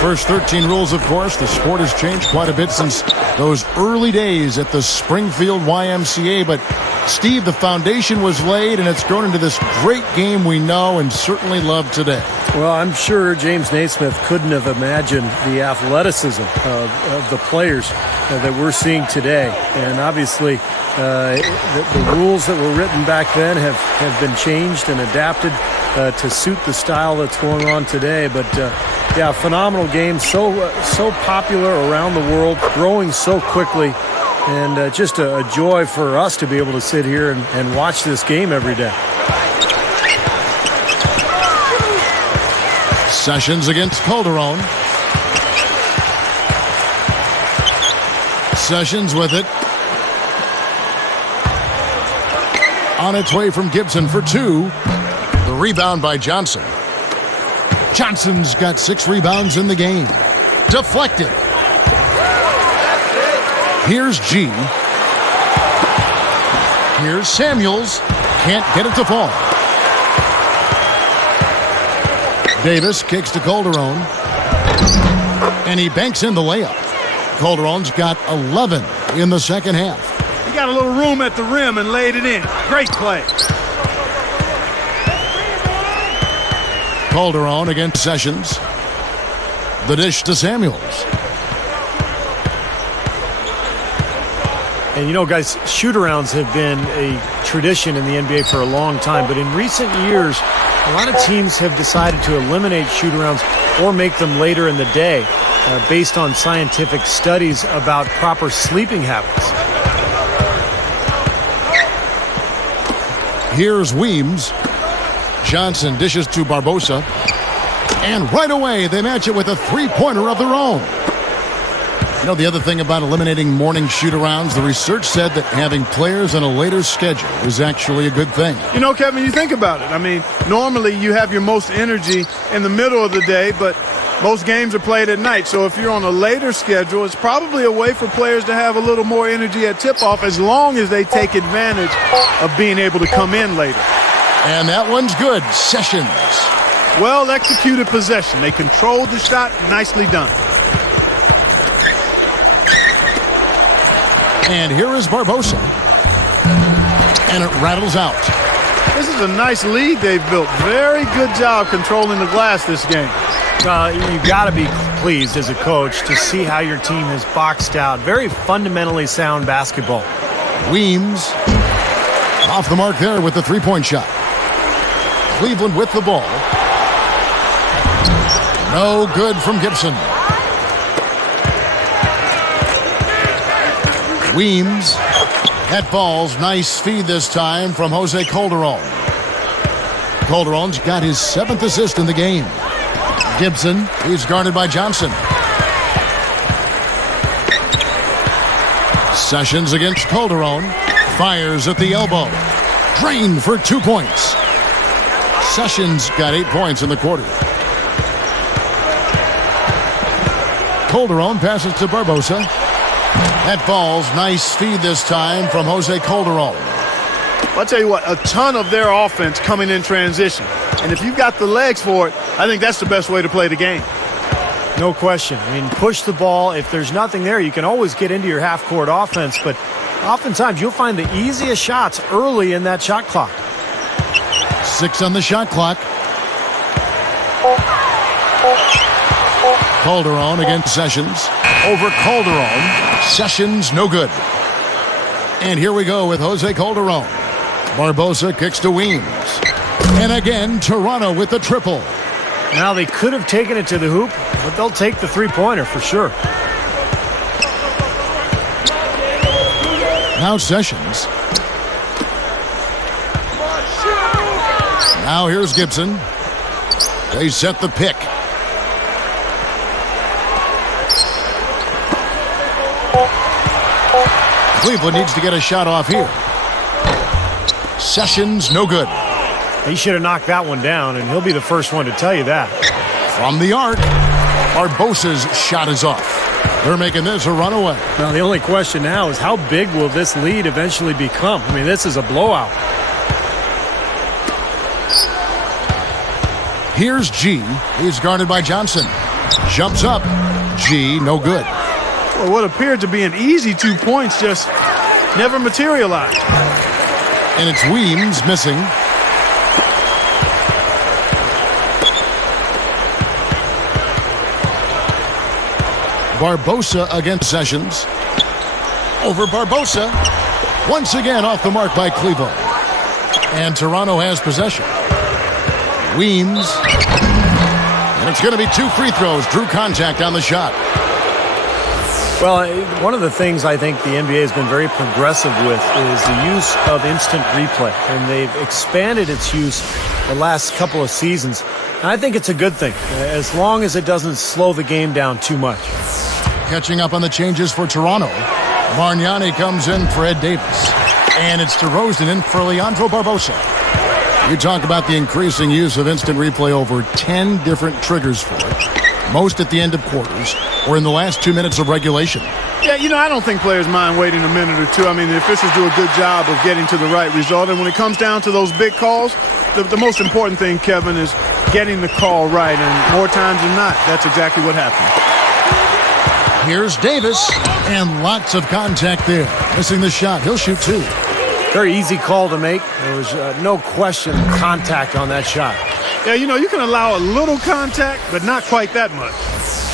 first 13 rules, of course, the sport has changed quite a bit since those early days at the Springfield YMCA. But, Steve, the foundation was laid, and it's grown into this great game we know and certainly love today. Well, I'm sure James Naismith couldn't have imagined the athleticism of the players that we're seeing today. And obviously, the rules that were written back then have been changed and adapted to suit the style that's going on today. But Yeah, phenomenal game. So popular around the world, growing so quickly. And just a joy for us to be able to sit here and watch this game every day. Sessions against Calderon. Sessions with it. On its way from Gibson for 2. The rebound by Johnson. Johnson's got 6 rebounds in the game. Deflected. Here's G. Here's Samuels. Can't get it to fall. Davis kicks to Calderon. And he banks in the layup. Calderon's got 11 in the second half. He got a little room at the rim and laid it in. Great play. Calderon against Sessions. The dish to Samuels. And you know, guys, shoot-arounds have been a tradition in the NBA for a long time. But in recent years, a lot of teams have decided to eliminate shoot-arounds or make them later in the day based on scientific studies about proper sleeping habits. Here's Weems. Johnson dishes to Barbosa. And right away, they match it with a three-pointer of their own. You know, the other thing about eliminating morning shoot-arounds, the research said that having players on a later schedule is actually a good thing. You know, Kevin, you think about it. I mean, normally you have your most energy in the middle of the day, but most games are played at night. So if you're on a later schedule, it's probably a way for players to have a little more energy at tip-off as long as they take advantage of being able to come in later. And that one's good. Sessions. Well-executed possession. They controlled the shot. Nicely done. And here is Barbosa. And it rattles out. This is a nice lead they've built. Very good job controlling the glass this game. You got to be pleased as a coach to see how your team has boxed out. Very fundamentally sound basketball. Weems off the mark there with the three-point shot. Cleveland with the ball. No good from Gibson. Weems. That falls. Nice feed this time from Jose Calderon. Calderon's got his 7th assist in the game. Gibson, he's guarded by Johnson. Sessions against Calderon. Fires at the elbow. Drained for 2 points. Sessions got 8 points in the quarter. Calderon passes to Barbosa. That falls. Nice feed this time from Jose Calderon. I'll tell you what, a ton of their offense coming in transition. And if you've got the legs for it, I think that's the best way to play the game. No question. I mean, push the ball. If there's nothing there, you can always get into your half-court offense. But oftentimes, you'll find the easiest shots early in that shot clock. 6 on the shot clock. Calderon against Sessions. Over Calderon. Sessions, no good. And here we go with Jose Calderon. Barbosa kicks to Weems. And again, Toronto with the triple. Now, they could have taken it to the hoop, but they'll take the three-pointer for sure. Now Sessions. Now here's Gibson. They set the pick. Cleveland needs to get a shot off here. Sessions, no good. He should have knocked that one down, and he'll be the first one to tell you that. From the arc, Barbosa's shot is off. They're making this a runaway. Now, the only question now is how big will this lead eventually become? I mean, this is a blowout. Here's G. He's guarded by Johnson. Jumps up. G, no good. Well, what appeared to be an easy 2 points just never materialized. And it's Weems missing. Barbosa against Sessions. Over Barbosa. Once again off the mark by Cleveland. And Toronto has possession. Weems. And And it's going to be 2 free throws. Drew contact on the shot. Well, one of the things I think the NBA has been very progressive with is the use of instant replay. And they've expanded its use the last couple of seasons. And I think it's a good thing, as long as it doesn't slow the game down too much. Catching up on the changes for Toronto. Bargnani comes in for Ed Davis. And it's DeRozan in for Leandro Barbosa. You talk about the increasing use of instant replay, over 10 different triggers for it. Most at the end of quarters or in the last 2 minutes of regulation. Yeah, I don't think players mind waiting a minute or two. I mean, the officials do a good job of getting to the right result. And when it comes down to those big calls, the most important thing, Kevin, is getting the call right. And more times than not, that's exactly what happens. Here's Davis, and lots of contact there. Missing the shot. He'll shoot 2. Very easy call to make. There was no question contact on that shot. Yeah, you can allow a little contact, but not quite that much.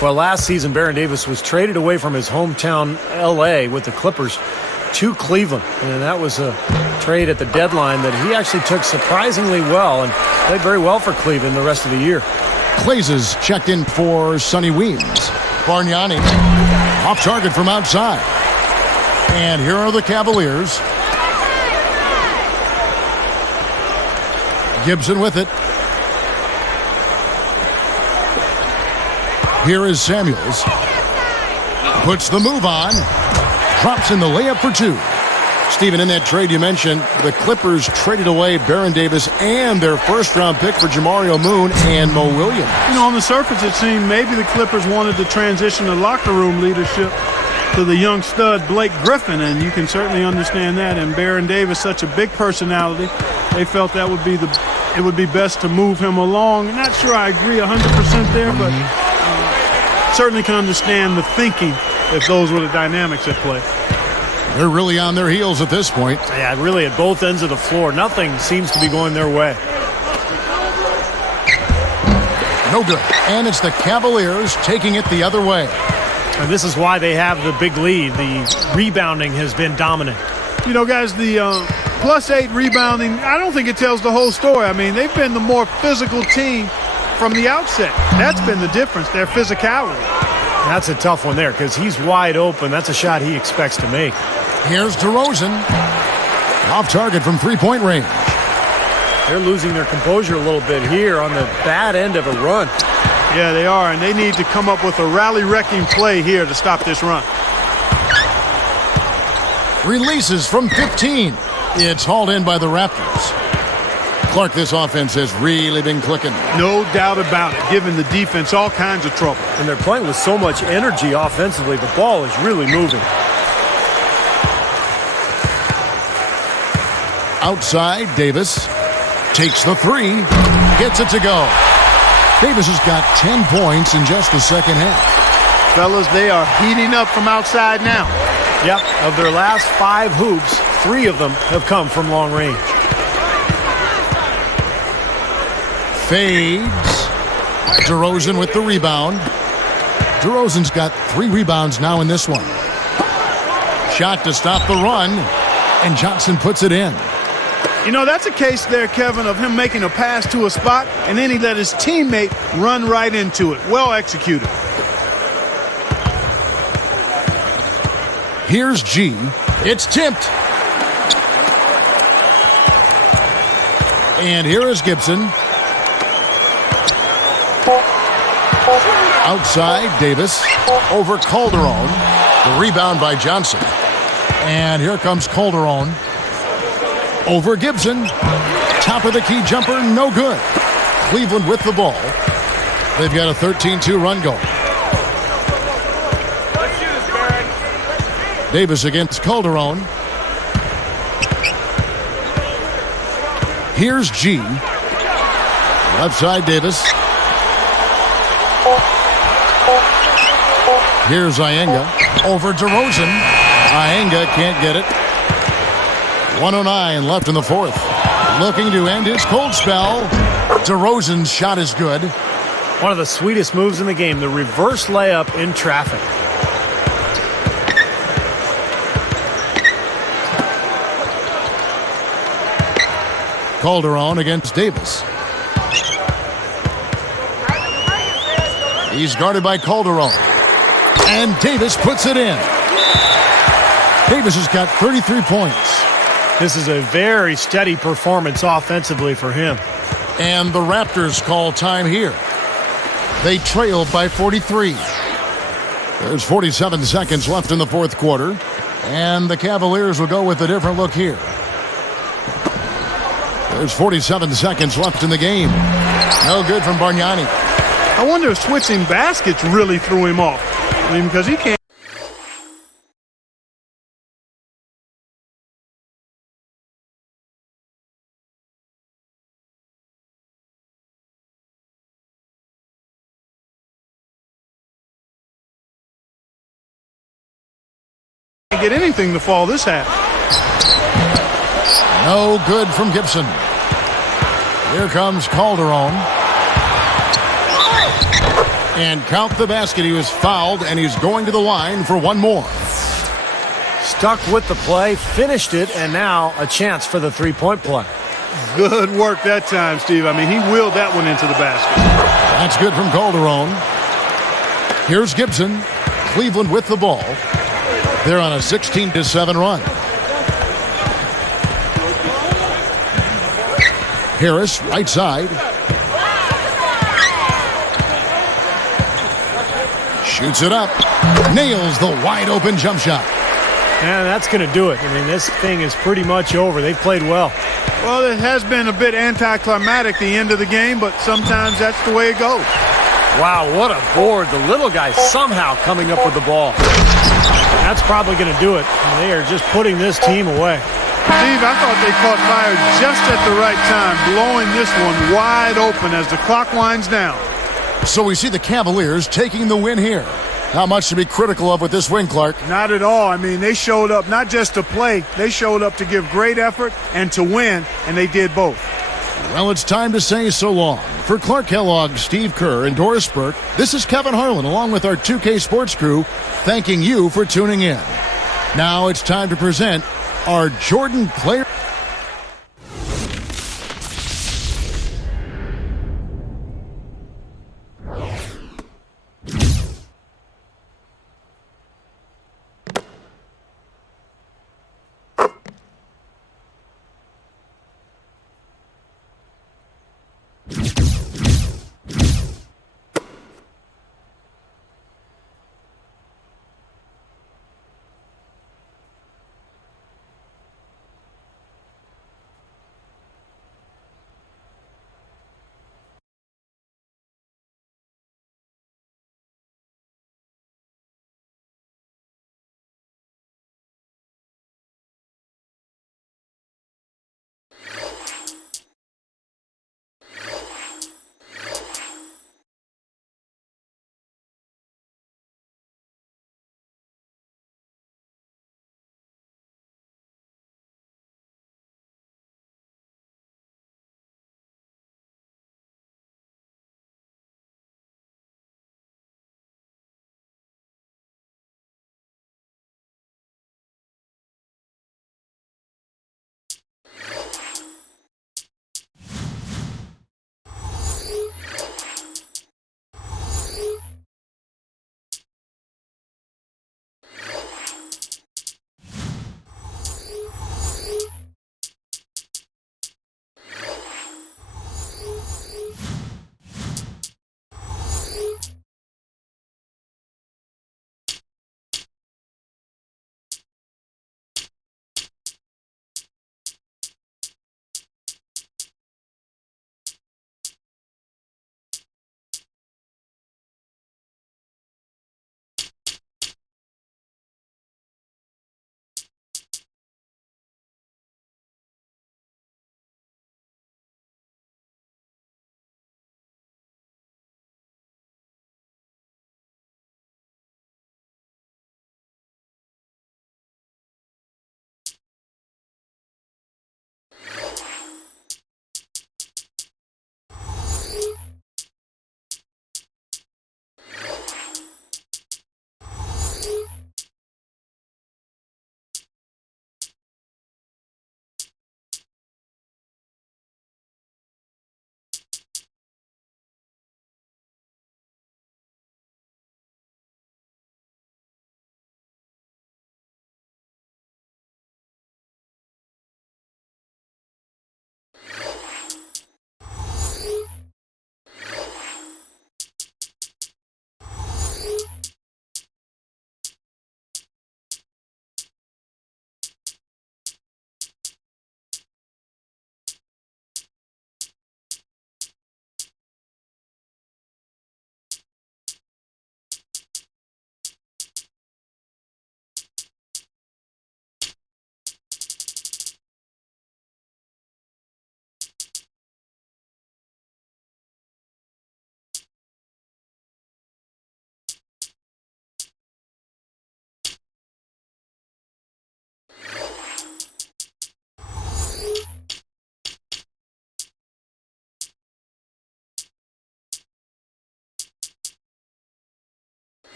Well, last season, Baron Davis was traded away from his hometown, L.A., with the Clippers to Cleveland. And that was a trade at the deadline that he actually took surprisingly well and played very well for Cleveland the rest of the year. Glazes checked in for Sonny Weems. Bargnani off target from outside. And here are the Cavaliers. Gibson with it. Here is Samuels. Puts the move on. Drops in the layup for 2. Stephen, in that trade you mentioned, the Clippers traded away Baron Davis and their first-round pick for Jamario Moon and Mo Williams. On the surface, it seemed maybe the Clippers wanted to transition the locker room leadership to the young stud Blake Griffin, and you can certainly understand that. And Baron Davis, such a big personality, they felt that it would be best to move him along. Not sure I agree 100% there, but certainly can understand the thinking if those were the dynamics at play. They're really on their heels at this point. Yeah, really at both ends of the floor. Nothing seems to be going their way. No good. And it's the Cavaliers taking it the other way. And this is why they have the big lead. The rebounding has been dominant. Guys, the +8 rebounding, I don't think it tells the whole story. I mean, they've been the more physical team from the outset. That's been the difference, their physicality. That's a tough one there because he's wide open. That's a shot he expects to make. Here's DeRozan. Off target from 3-point range. They're losing their composure a little bit here on the bad end of a run. Yeah, they are, and they need to come up with a rally-wrecking play here to stop this run. Releases from 15. It's hauled in by the Raptors. Clark, this offense has really been clicking. No doubt about it, giving the defense all kinds of trouble. And they're playing with so much energy offensively. The ball is really moving. Outside, Davis takes the 3, gets it to go. Davis has got 10 points in just the second half. Fellas, they are heating up from outside now. Yep, of their last 5 hoops, 3 of them have come from long range. Fades. DeRozan with the rebound. DeRozan's got 3 rebounds now in this one. Shot to stop the run, and Johnson puts it in. That's a case there, Kevin, of him making a pass to a spot, and then he let his teammate run right into it. Well executed. Here's G. It's tipped. And here is Gibson. Outside, Davis. Over Calderon. The rebound by Johnson. And here comes Calderon. Over Gibson. Top of the key jumper, no good. Cleveland with the ball. They've got a 13-2 run going. Davis against Calderon. Here's G. Left side, Davis. Here's Iyenga. Over DeRozan. Iyenga can't get it. 1:09 left in the fourth. Looking to end his cold spell. DeRozan's shot is good. One of the sweetest moves in the game, the reverse layup in traffic. Calderon against Davis. He's guarded by Calderon. And Davis puts it in. Davis has got 33 points. This is a very steady performance offensively for him. And the Raptors call time here. They trailed by 43. There's 47 seconds left in the fourth quarter. And the Cavaliers will go with a different look here. There's 47 seconds left in the game. No good from Bargnani. I wonder if switching baskets really threw him off. I mean, because he can't get anything to fall this half. No good from Gibson. Here comes Calderon. And count the basket. He was fouled, and he's going to the line for one more. Stuck with the play, finished it, and now a chance for the three-point play. Good work that time, Steve. I mean, he wheeled that one into the basket. That's good from Calderon. Here's Gibson. Cleveland with the ball. They're on a 16-7 run. Harris, right side. Shoots it up. Nails the wide-open jump shot. And that's going to do it. I mean, this thing is pretty much over. They've played well. Well, it has been a bit anticlimactic the end of the game, but sometimes that's the way it goes. Wow, what a board. The little guy somehow coming up with the ball. That's probably going to do it. They are just putting this team away. Steve, I thought they caught fire just at the right time, blowing this one wide open as the clock winds down. So we see the Cavaliers taking the win here. Not much to be critical of with this win, Clark. Not at all. I mean, they showed up not just to play, they showed up to give great effort and to win, and they did both. Well, it's time to say so long. For Clark Kellogg, Steve Kerr, and Doris Burke, this is Kevin Harlan along with our 2K Sports crew thanking you for tuning in. Now it's time to present our Jordan Player